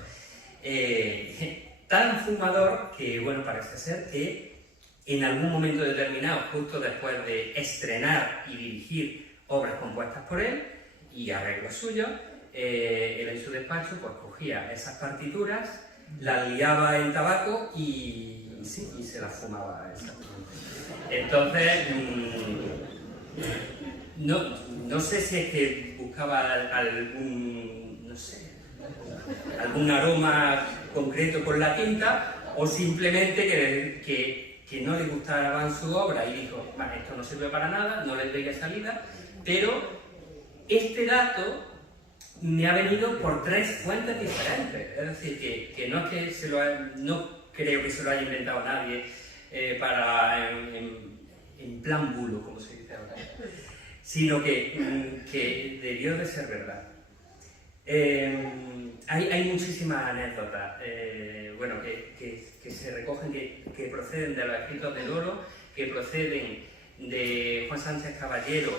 tan fumador que, bueno, parece ser que en algún momento determinado, justo después de estrenar y dirigir obras compuestas por él y arreglos suyos, él en su despacho pues cogía esas partituras, las liaba en tabaco y se las fumaba. Entonces, no sé si es que buscaba algún aroma concreto con la tinta, o simplemente que no le gustaban su obra y dijo, vale, esto no sirve para nada, no les doy salida. Pero este dato me ha venido por 3 fuentes diferentes, es decir, que no es que no creo que se lo haya inventado nadie en plan bulo, como se dice ahora, sino que debió de ser verdad. Hay muchísimas anécdotas, bueno, que se recogen, que proceden de los escritos de Lolo, que proceden de Juan Sánchez Caballero,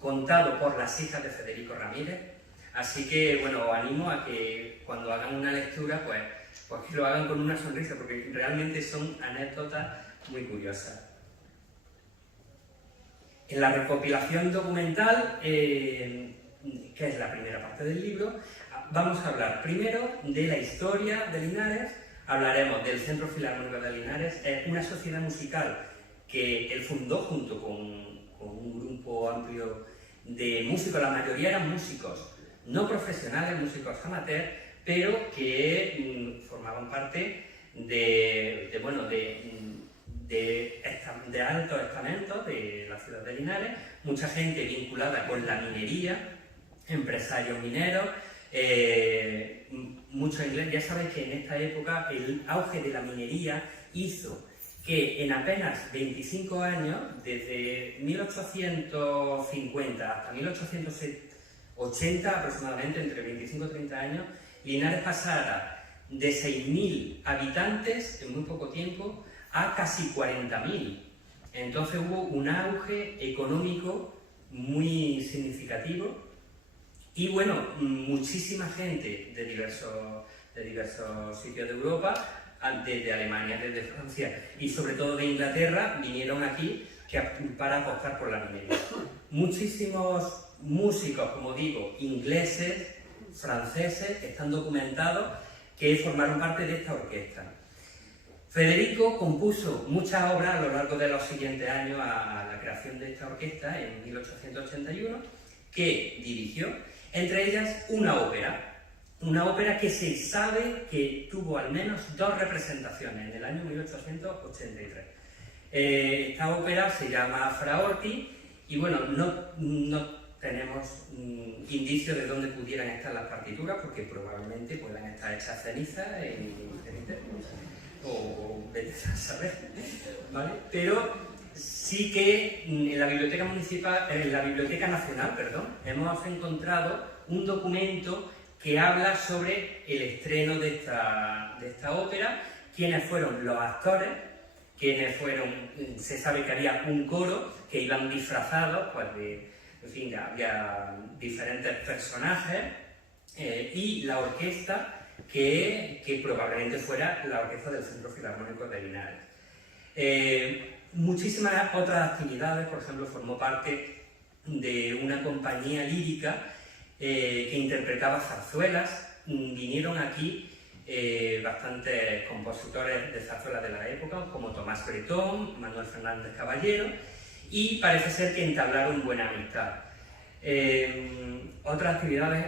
contado por las hijas de Federico Ramírez. Así que, bueno, os animo a que cuando hagan una lectura, pues que lo hagan con una sonrisa, porque realmente son anécdotas muy curiosas. En la recopilación documental, que es la primera parte del libro, vamos a hablar primero de la historia de Linares. Hablaremos del Centro Filarmónico de Linares, es una sociedad musical que él fundó junto con un grupo amplio de músicos. La mayoría eran músicos no profesionales, músicos amateurs, pero que formaban parte de altos estamentos de la ciudad de Linares, mucha gente vinculada con la minería, empresarios mineros, mucho inglés. Ya sabéis que en esta época el auge de la minería hizo que en apenas 25 años, desde 1850 hasta 1880 aproximadamente, entre 25 y 30 años, Linares pasara de 6.000 habitantes en muy poco tiempo a casi 40.000. Entonces hubo un auge económico muy significativo y bueno, muchísima gente de diversos sitios de Europa, desde Alemania, desde Francia y sobre todo de Inglaterra, vinieron aquí para apostar por la minería. Muchísimos músicos, como digo, ingleses, franceses, están documentados que formaron parte de esta orquesta. Federico compuso muchas obras a lo largo de los siguientes años a la creación de esta orquesta en 1881, que dirigió, entre ellas una ópera que se sabe que tuvo al menos 2 representaciones en el año 1883. Esta ópera se llama Fra Orti y bueno, no tenemos indicios de dónde pudieran estar las partituras porque probablemente puedan estar hechas cenizas o vete a saber, ¿vale? Pero sí que en la Biblioteca Nacional, hemos encontrado un documento que habla sobre el estreno de esta ópera, quiénes fueron los actores, se sabe que había un coro que iban disfrazados, pues en fin, había diferentes personajes y la orquesta que probablemente fuera la orquesta del Centro Filarmónico de Linares. Muchísimas otras actividades, por ejemplo, formó parte de una compañía lírica que interpretaba zarzuelas. Vinieron aquí bastantes compositores de zarzuelas de la época, como Tomás Bretón, Manuel Fernández Caballero, y parece ser que entablaron buena amistad. Otras actividades,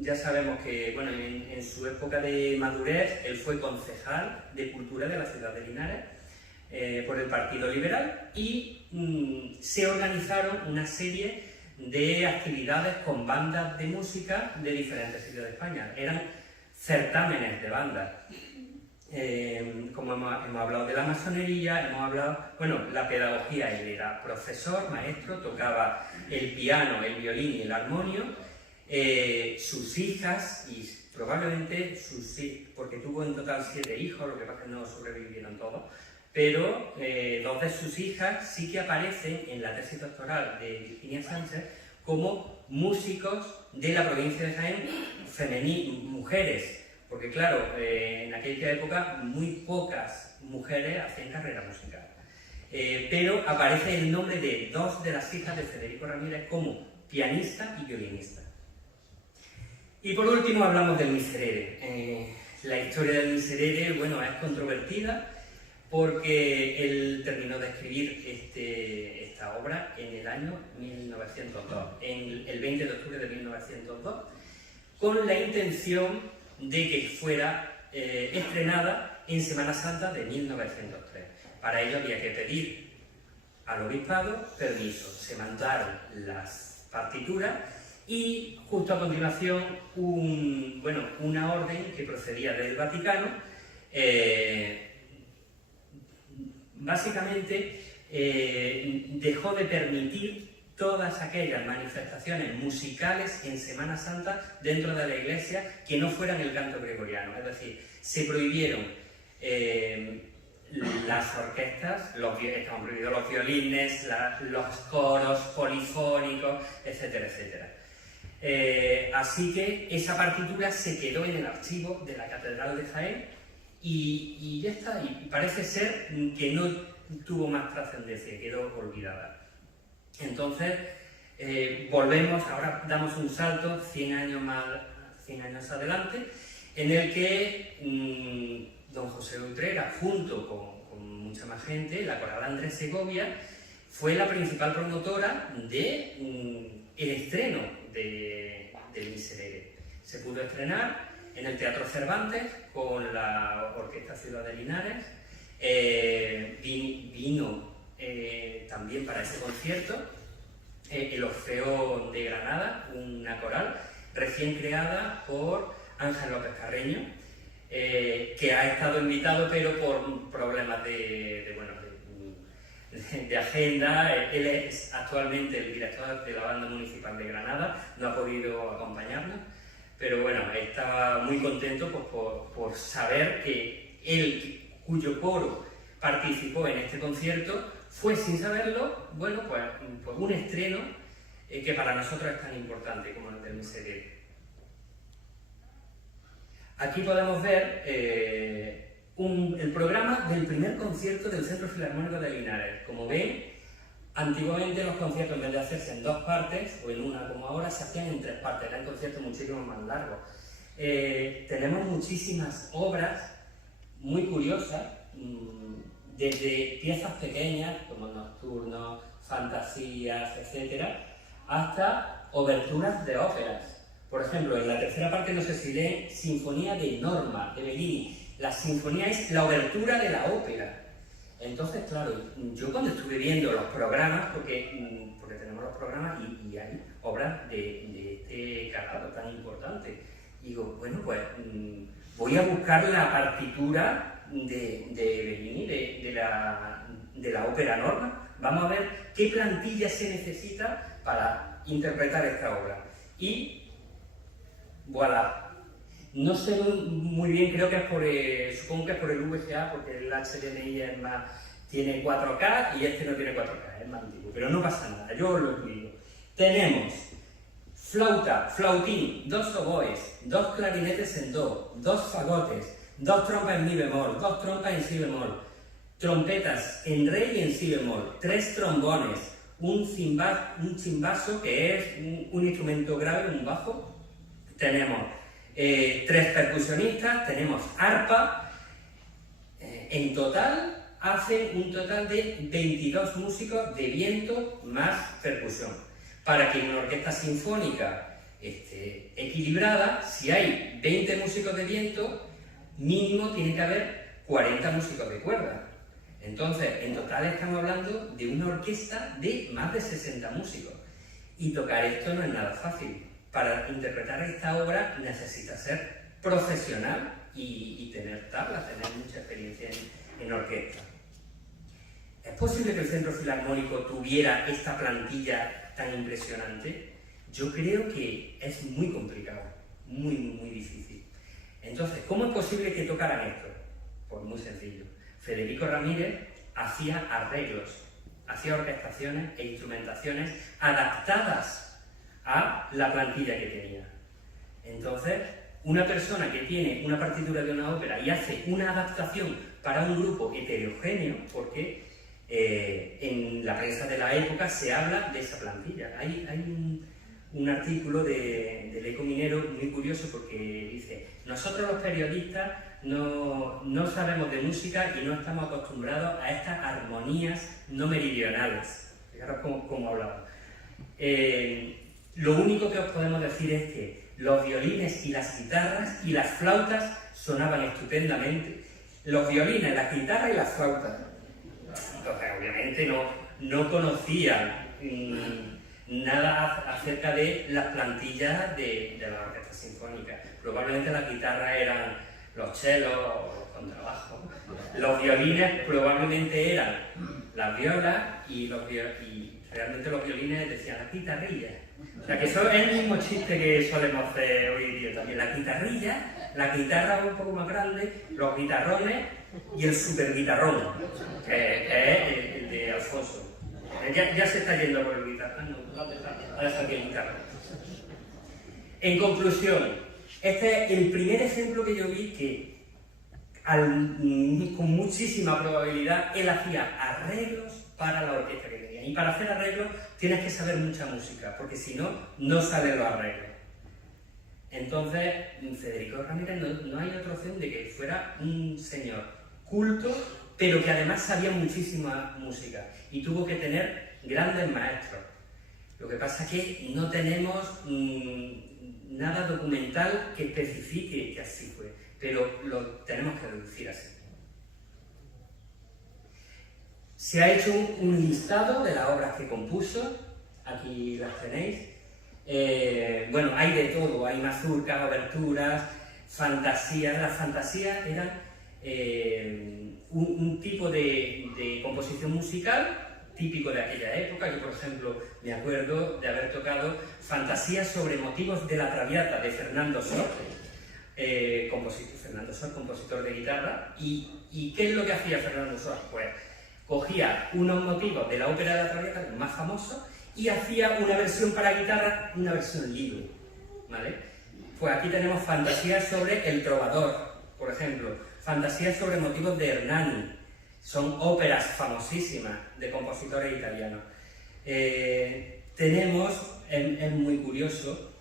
ya sabemos que bueno, en su época de madurez él fue concejal de Cultura de la ciudad de Linares por el Partido Liberal y se organizaron una serie de actividades con bandas de música de diferentes sitios de España. Eran certámenes de bandas. Como hemos hablado de la masonería, hemos hablado, bueno, la pedagogía, él era profesor, maestro, tocaba el piano, el violín y el armonio, sus hijas, y probablemente porque tuvo en total 7 hijos, lo que pasa es que no sobrevivieron todos, pero 2 de sus hijas sí que aparecen en la tesis doctoral de Virginia Sánchez como músicos de la provincia de Jaén, mujeres. Porque claro, en aquella época muy pocas mujeres hacían carrera musical. Pero aparece el nombre de 2 de las hijas de Federico Ramírez como pianista y violinista. Y por último hablamos del Miserere. La historia del Miserere, bueno, es controvertida porque él terminó de escribir esta obra en el año 1902, el 20 de octubre de 1902, con la intención de que fuera estrenada en Semana Santa de 1903. Para ello había que pedir al obispado permiso. Se mandaron las partituras y justo a continuación una orden que procedía del Vaticano básicamente dejó de permitir todas aquellas manifestaciones musicales en Semana Santa dentro de la Iglesia que no fueran el canto gregoriano. Es decir, se prohibieron las orquestas, estaban prohibidos los violines, los coros polifónicos, etcétera, etcétera. Así que esa partitura se quedó en el archivo de la Catedral de Jaén y ya está. Y parece ser que no tuvo más trascendencia, quedó olvidada. Entonces, volvemos, ahora damos un salto 100 años adelante, en el que don José Utrera, junto con mucha más gente, la Coral Andrés Segovia, fue la principal promotora del estreno del Miserere. Se pudo estrenar en el Teatro Cervantes con la Orquesta Ciudad de Linares. Vino también para ese concierto el Orfeo de Granada, una coral, recién creada por Ángel López Carreño, que ha estado invitado pero por problemas de agenda. Él es actualmente el director de la Banda Municipal de Granada, no ha podido acompañarnos, pero bueno, estaba muy contento pues, por saber que él, cuyo coro participó en este concierto, fue sin saberlo, bueno, pues un estreno que para nosotros es tan importante como el del Miserere. Aquí podemos ver el programa del primer concierto del Centro Filarmónico de Linares. Como ven, antiguamente los conciertos, en vez de hacerse en 2 partes, o en una como ahora, se hacían en 3 partes, eran conciertos muchísimo más largos. Tenemos muchísimas obras muy curiosas, desde piezas pequeñas, como nocturnos, fantasías, etc., hasta oberturas de óperas. Por ejemplo, en la tercera parte no sé si leen Sinfonía de Norma, de Bellini. La sinfonía es la obertura de la ópera. Entonces, claro, yo cuando estuve viendo los programas, porque tenemos los programas y hay obras de este calado tan importante, digo, bueno, pues voy a buscar la partitura de Bellini, de la ópera Norma. Vamos a ver qué plantilla se necesita para interpretar esta obra. Y voilà. No sé muy bien, creo que es supongo que es por el VGA, porque el HDMI es más, tiene 4K y este no tiene 4K, es más antiguo, pero no pasa nada, yo os lo explico. Tenemos flauta, flautín, 2 oboes, 2 clarinetes en do, 2 fagotes, 2 trompas en mi bemol, 2 trompas en si bemol, trompetas en re y en si bemol, 3 trombones, un chimbazo que es un instrumento grave, un bajo, tenemos 3 percusionistas, tenemos arpa. En total hacen un total de 22 músicos de viento más percusión. Para que una orquesta sinfónica esté equilibrada, si hay 20 músicos de viento, mínimo tiene que haber 40 músicos de cuerda. Entonces, en total estamos hablando de una orquesta de más de 60 músicos. Y tocar esto no es nada fácil. Para interpretar esta obra necesitas ser profesional y tener tablas, tener mucha experiencia en orquesta. ¿Es posible que el Centro Filarmónico tuviera esta plantilla tan impresionante? Yo creo que es muy complicado, muy difícil. Entonces, ¿cómo es posible que tocaran esto? Pues muy sencillo. Federico Ramírez hacía arreglos, hacía orquestaciones e instrumentaciones adaptadas a la plantilla que tenía. Entonces, una persona que tiene una partitura de una ópera y hace una adaptación para un grupo heterogéneo, porque en la prensa de la época se habla de esa plantilla. Hay un artículo del Eco Minero muy curioso porque dice: nosotros los periodistas no sabemos de música y no estamos acostumbrados a estas armonías no meridionales. Fijaros cómo hablamos. Lo único que os podemos decir es que los violines y las guitarras y las flautas sonaban estupendamente. Los violines, las guitarras y las flautas. Entonces, obviamente no conocían nada acerca de las plantillas de la orquesta sinfónica. Probablemente las guitarras eran los chelos o los contrabajos. Los violines probablemente eran las violas y realmente los violines decían las guitarrillas. O sea que eso es el mismo chiste que solemos hacer hoy en día también. La guitarra un poco más grande, los guitarrones y el super guitarrón, que es el de Alfonso. Ya se está yendo por el guitarrón, a dejar aquí el guitarrón. En conclusión, este es el primer ejemplo que yo vi que con muchísima probabilidad él hacía arreglos para la orquesta que tenía. Y para hacer arreglos tienes que saber mucha música, porque si no, no salen los arreglos. Entonces, Federico Ramírez no hay otra opción de que fuera un señor culto, pero que además sabía muchísima música y tuvo que tener grandes maestros. Lo que pasa es que no tenemos nada documental que especifique que así fue, pero lo tenemos que deducir así. Se ha hecho un listado de las obras que compuso, aquí las tenéis. Bueno, hay de todo, hay mazurcas, oberturas, fantasías. Las fantasías eran un tipo de composición musical típico de aquella época. Yo, por ejemplo, me acuerdo de haber tocado fantasías sobre motivos de la Traviata de Fernando Sor, compositor de guitarra. ¿Y qué es lo que hacía Fernando Sor? Pues cogía unos motivos de la ópera de la Traviata, los más famosos, y hacía una versión para guitarra, una versión libre, ¿vale? Pues aquí tenemos fantasías sobre el trovador, por ejemplo, fantasías sobre motivos de Hernani. Son óperas famosísimas de compositores italianos. Tenemos, es muy curioso,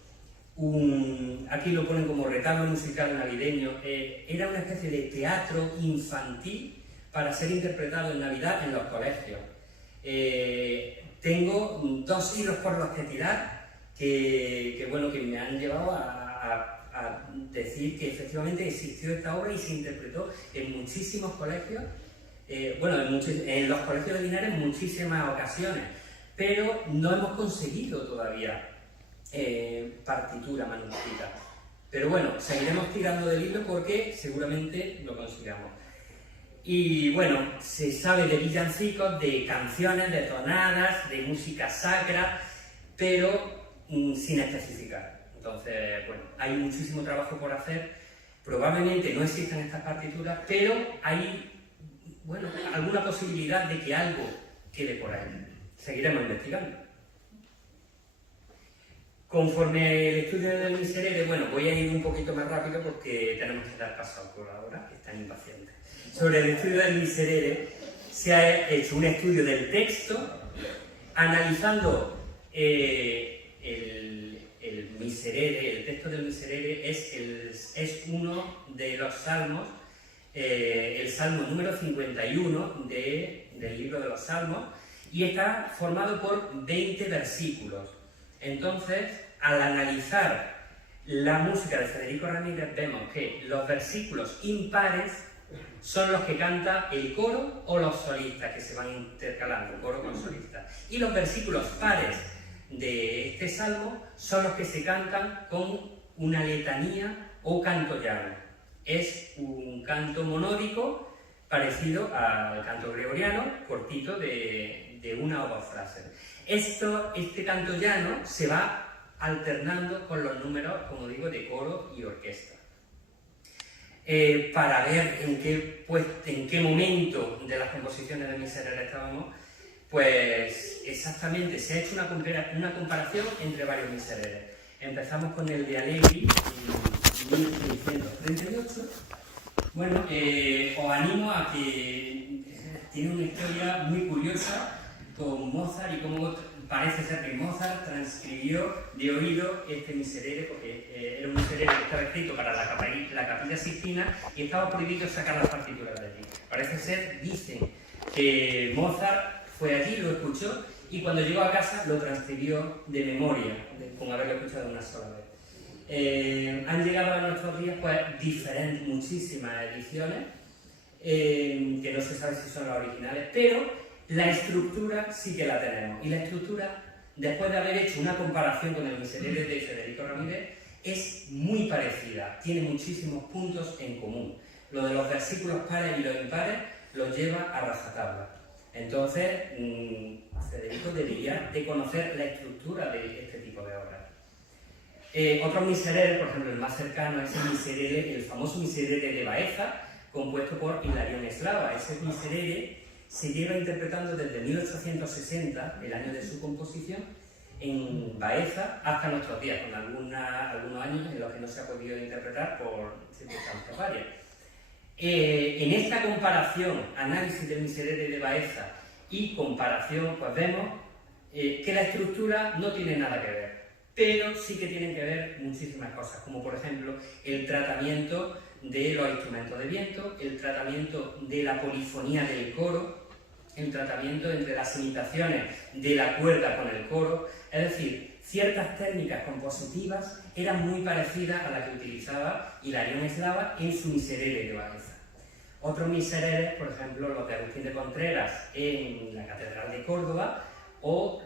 aquí lo ponen como retablo musical navideño. Era una especie de teatro infantil para ser interpretado en Navidad en los colegios. Tengo 2 hilos por los que tirar que me han llevado a decir que efectivamente existió esta obra y se interpretó en muchísimos colegios. En los colegios de Linares en muchísimas ocasiones, pero no hemos conseguido todavía partitura manuscrita. Pero bueno, seguiremos tirando del hilo porque seguramente lo consigamos. Y bueno, se sabe de villancicos, de canciones, de tonadas, de música sacra, pero sin especificar. Entonces, bueno, hay muchísimo trabajo por hacer. Probablemente no existan estas partituras, pero hay alguna posibilidad de que algo quede por ahí. Seguiremos investigando. Conforme el estudio del Miserere, voy a ir un poquito más rápido porque tenemos que dar paso por ahora, que están impacientes. Sobre el estudio del Miserere, se ha hecho un estudio del texto, analizando el Miserere. El texto del Miserere es uno de los salmos, el salmo número 51 del libro de los Salmos, y está formado por 20 versículos. Entonces, al analizar la música de Federico Ramírez, vemos que los versículos impares son los que canta el coro o los solistas, que se van intercalando, coro con solista. Y los versículos pares de este salmo son los que se cantan con una letanía o canto llano. Es un canto monódico parecido al canto gregoriano, cortito de 1 o 2 frases. Este canto llano se va alternando con los números, como digo, de coro y orquesta. Para ver en qué momento de las composiciones de Miserere estábamos, pues exactamente se ha hecho una comparación entre varios Misereres. Empezamos con el de Allegri en 1638. Os animo a que tiene una historia muy curiosa con Mozart y cómo parece ser que Mozart transcribió de oído este Miserere, porque era un Miserere que estaba escrito para la Capilla Sixtina y estaba prohibido sacar las partituras de allí. Parece ser, dicen, que Mozart fue allí, lo escuchó y cuando llegó a casa lo transcribió de memoria, con haberlo escuchado una sola vez. Han llegado a nuestros días muchísimas ediciones, que no se sabe si son las originales, pero la estructura sí que la tenemos. Y la estructura, después de haber hecho una comparación con el Miserere de Federico Ramírez, es muy parecida, tiene muchísimos puntos en común. Lo de los versículos pares y los impares los lleva a rajatabla. Entonces, Federico debería de conocer la estructura de este tipo de obras. Otros Misereres, por ejemplo, el más cercano es el famoso Miserere de Baeza, compuesto por Hilarión Eslava. Ese Miserere se lleva interpretando desde 1860, el año de su composición, en Baeza, hasta nuestros días, con algunos años en los que no se ha podido interpretar por circunstancias varias. En esta comparación, análisis del Miserere de Baeza y comparación, pues vemos que la estructura no tiene nada que ver, pero sí que tienen que ver muchísimas cosas, como por ejemplo el tratamiento de los instrumentos de viento, el tratamiento de la polifonía del coro, el tratamiento entre las imitaciones de la cuerda con el coro, es decir, ciertas técnicas compositivas eran muy parecidas a las que utilizaba Hilarión Eslava en su Miserere de Baeza. Otros Misereres, por ejemplo, los de Agustín de Contreras en la Catedral de Córdoba, o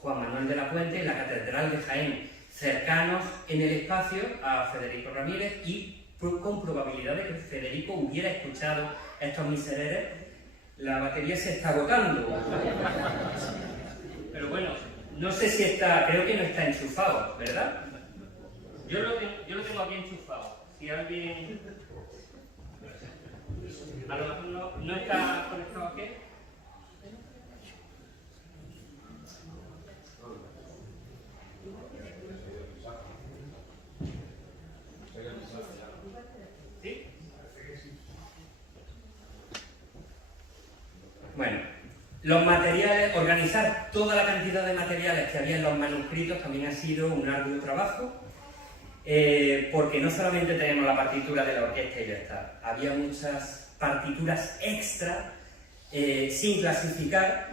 Juan Manuel de la Puente en la Catedral de Jaén, cercanos en el espacio a Federico Ramírez y con probabilidad de que Federico hubiera escuchado estos misereres. La batería se está agotando. Pero bueno, no sé si está, creo que no está enchufado, ¿verdad? Yo lo tengo aquí enchufado. Si alguien... A lo mejor no está conectado aquí. ¿Sí? Bueno, los materiales, organizar toda la cantidad de materiales que había en los manuscritos también ha sido un arduo trabajo, porque no solamente tenemos la partitura de la orquesta y ya está, había muchas partituras extra sin clasificar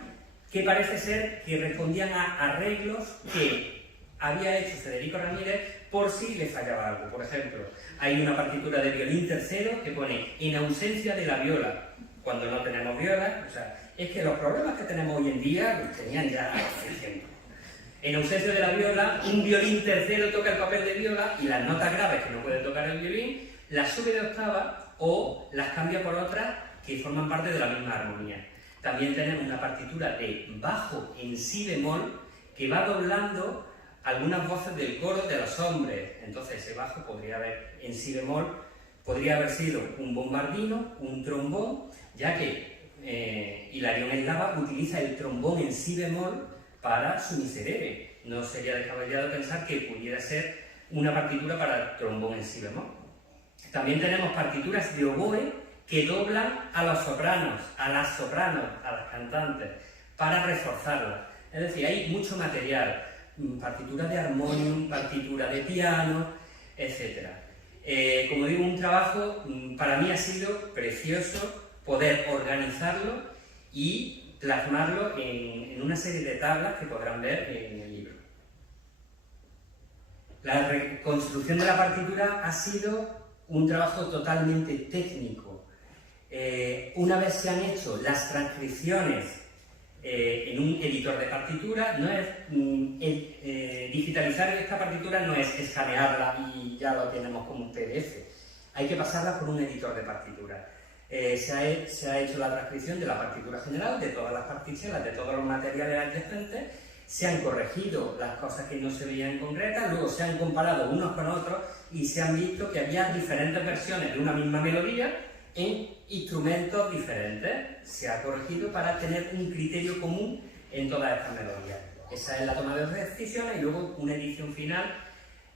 que parece ser que respondían a arreglos que había hecho Federico Ramírez por si le fallaba algo. Por ejemplo, hay una partitura de violín tercero que pone en ausencia de la viola, cuando no tenemos viola. O sea, es que los problemas que tenemos hoy en día los tenían ya hace tiempo. En ausencia de la viola, un violín tercero toca el papel de viola y las notas graves que no puede tocar el violín las sube de octava o las cambia por otras que forman parte de la misma armonía. También tenemos una partitura de bajo en si bemol que va doblando algunas voces del coro de los hombres. Entonces ese bajo podría haber en si bemol, podría haber sido un bombardino, un trombón, ya que Hilarión Eslava utiliza el trombón en si bemol para su miserere. No sería descabellado pensar que pudiera ser una partitura para trombón en si bemol. También tenemos partituras de oboe que doblan a los sopranos, a las sopranos, a las cantantes, para reforzarlas. Es decir, hay mucho material, partitura de armonium, partitura de piano, etc. Como digo, un trabajo, para mí ha sido precioso poder organizarlo y plasmarlo en una serie de tablas que podrán ver en el libro. La reconstrucción de la partitura ha sido un trabajo totalmente técnico. Una vez se han hecho las transcripciones en un editor de partitura, no es digitalizar esta partitura, no es escanearla y ya lo tenemos como un PDF. Hay que pasarla por un editor de partitura. Se ha hecho la transcripción de la partitura general, de todas las partichelas, de todos los materiales adyacentes, se han corregido las cosas que no se veían concretas, luego se han comparado unos con otros y se han visto que había diferentes versiones de una misma melodía en instrumentos diferentes. Se ha corregido para tener un criterio común en todas estas melodías. Esa es la toma de decisiones y luego una edición final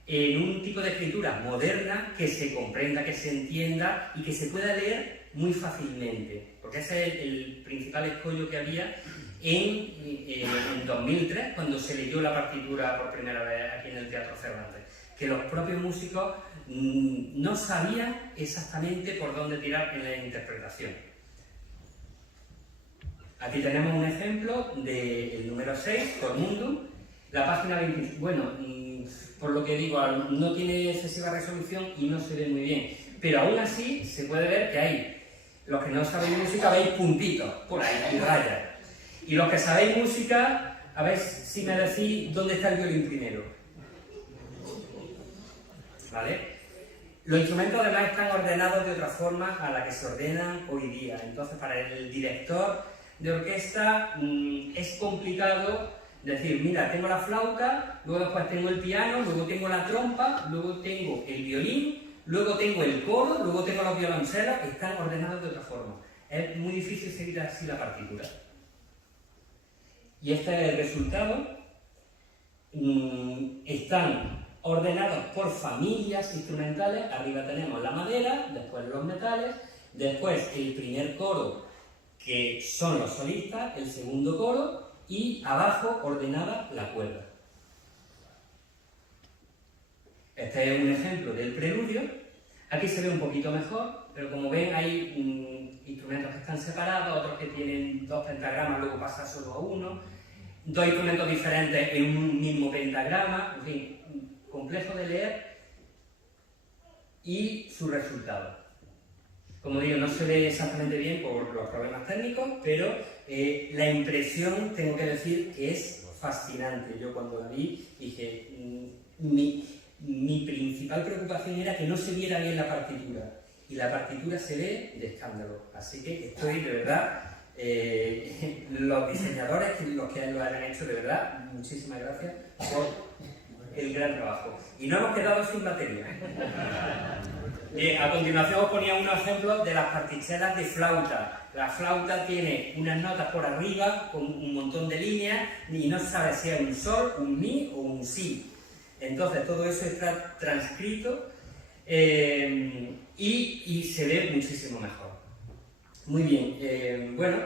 en un tipo de escritura moderna que se comprenda, que se entienda y que se pueda leer muy fácilmente, porque ese es el principal escollo que había en 2003, cuando se leyó la partitura por primera vez aquí en el Teatro Cervantes, que los propios músicos no sabían exactamente por dónde tirar en la interpretación. Aquí tenemos un ejemplo del número 6, Cormundum, la página 20. Bueno, por lo que digo, no tiene excesiva resolución y no se ve muy bien, pero aún así se puede ver que hay, los que no sabéis música veis puntitos por ahí y rayas, y los que sabéis música, a ver si me decís dónde está el violín primero. ¿Vale? Los instrumentos además están ordenados de otra forma a la que se ordenan hoy día. Entonces, para el director de orquesta es complicado decir, mira, tengo la flauta, luego después tengo el piano, luego tengo la trompa, luego tengo el violín, luego tengo el coro, luego tengo los violoncelos, están ordenados de otra forma. Es muy difícil seguir así la partitura. Y este es el resultado. Están ordenados por familias instrumentales. Arriba tenemos la madera, después los metales, después el primer coro, que son los solistas, el segundo coro, y abajo ordenada la cuerda. Este es un ejemplo del preludio. Aquí se ve un poquito mejor, pero como ven hay instrumentos que están separados, otros que tienen dos pentagramas, luego pasa solo a uno, dos instrumentos diferentes en un mismo pentagrama, en fin, complejo de leer, y su resultado. Como digo, no se ve exactamente bien por los problemas técnicos, pero la impresión, tengo que decir, que es fascinante. Yo cuando la vi dije, mi principal preocupación era que no se viera bien la partitura. Y la partitura se ve de escándalo. Así que estoy, de verdad, los diseñadores, los que lo hayan hecho, de verdad, muchísimas gracias por el gran trabajo. Y no hemos quedado sin batería. Bien, a continuación os ponía unos ejemplos de las partichelas de flauta. La flauta tiene unas notas por arriba con un montón de líneas y no se sabe si es un sol, un mi o un si. Entonces todo eso está transcrito y se ve muchísimo mejor. Muy bien, bueno,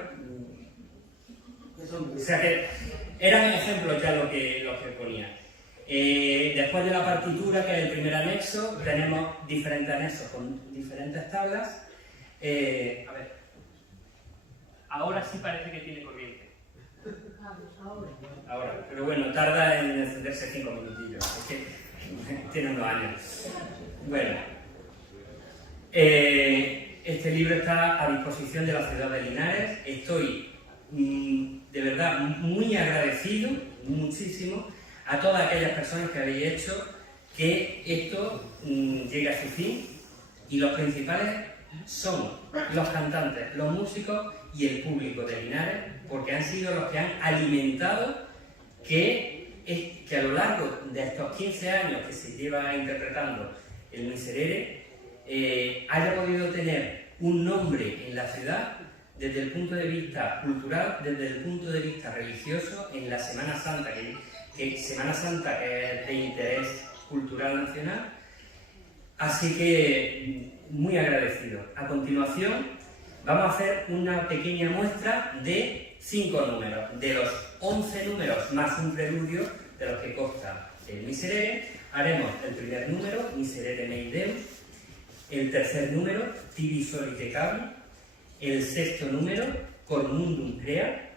o sea que eran ejemplos ya lo que ponía. Después de la partitura, que es el primer anexo, tenemos diferentes anexos con diferentes tablas. A ver, ahora sí parece que tiene corriente. Ahora, pero bueno, tarda en encenderse 5 minutillos, es que tiene unos años. Bueno, este libro está a disposición de la ciudad de Linares. Estoy de verdad muy agradecido, muchísimo, a todas aquellas personas que habéis hecho que esto llegue a su fin, y los principales son los cantantes, los músicos y el público de Linares, porque han sido los que han alimentado que a lo largo de estos 15 años que se lleva interpretando el Miserere haya podido tener un nombre en la ciudad desde el punto de vista cultural, desde el punto de vista religioso, en la Semana Santa, que Semana Santa es de interés cultural nacional. Así que muy agradecido. A continuación vamos a hacer una pequeña muestra de 5 números, de los 11 números más un preludio de los que consta el Miserere. Haremos el primer número, Miserere mei Deum, el tercer número, Tibi solite cavi, el sexto número, Cor mundum crea,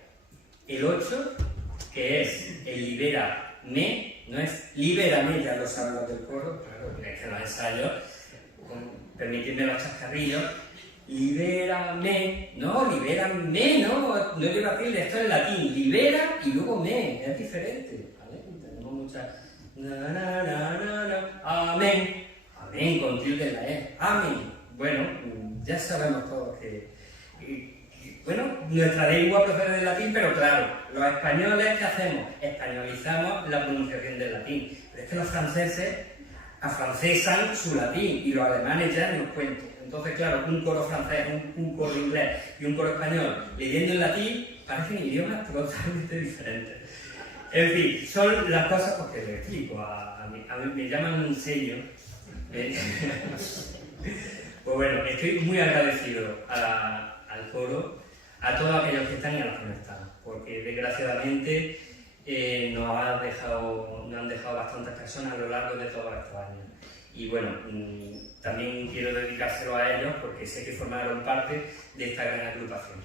el 8, que es el Libera me, no es Libérame, ya lo saben los del coro, claro, es que los ensayos, permitidme los chascarrillos, libérame, no, no lleva tilde, esto es latín, libera y luego me, es diferente, ¿vale? Tenemos muchas, amén, amén, con tilde en la E, amén. Bueno, ya sabemos todos que bueno, nuestra lengua procede del latín, pero claro, los españoles, ¿qué hacemos? Españolizamos la pronunciación del latín, pero es que los franceses afrancesan su latín y los alemanes ya nos cuentan. Entonces, claro, un coro francés, un coro inglés y un coro español leyendo en latín parecen idiomas totalmente diferentes. En fin, son las cosas porque les explico. A mí me llaman un sello. Pues bueno, estoy muy agradecido al coro, a todos aquellos que están y a los que no están, porque desgraciadamente nos han dejado bastantes personas a lo largo de todos estos años. Y bueno, también quiero dedicárselo a ellos porque sé que formaron parte de esta gran agrupación.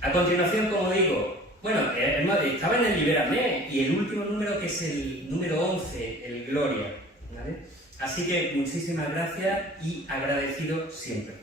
A continuación, como digo, bueno, estaba en el Libérame y el último número, que es el número 11, el Gloria, ¿vale? Así que muchísimas gracias y agradecido siempre.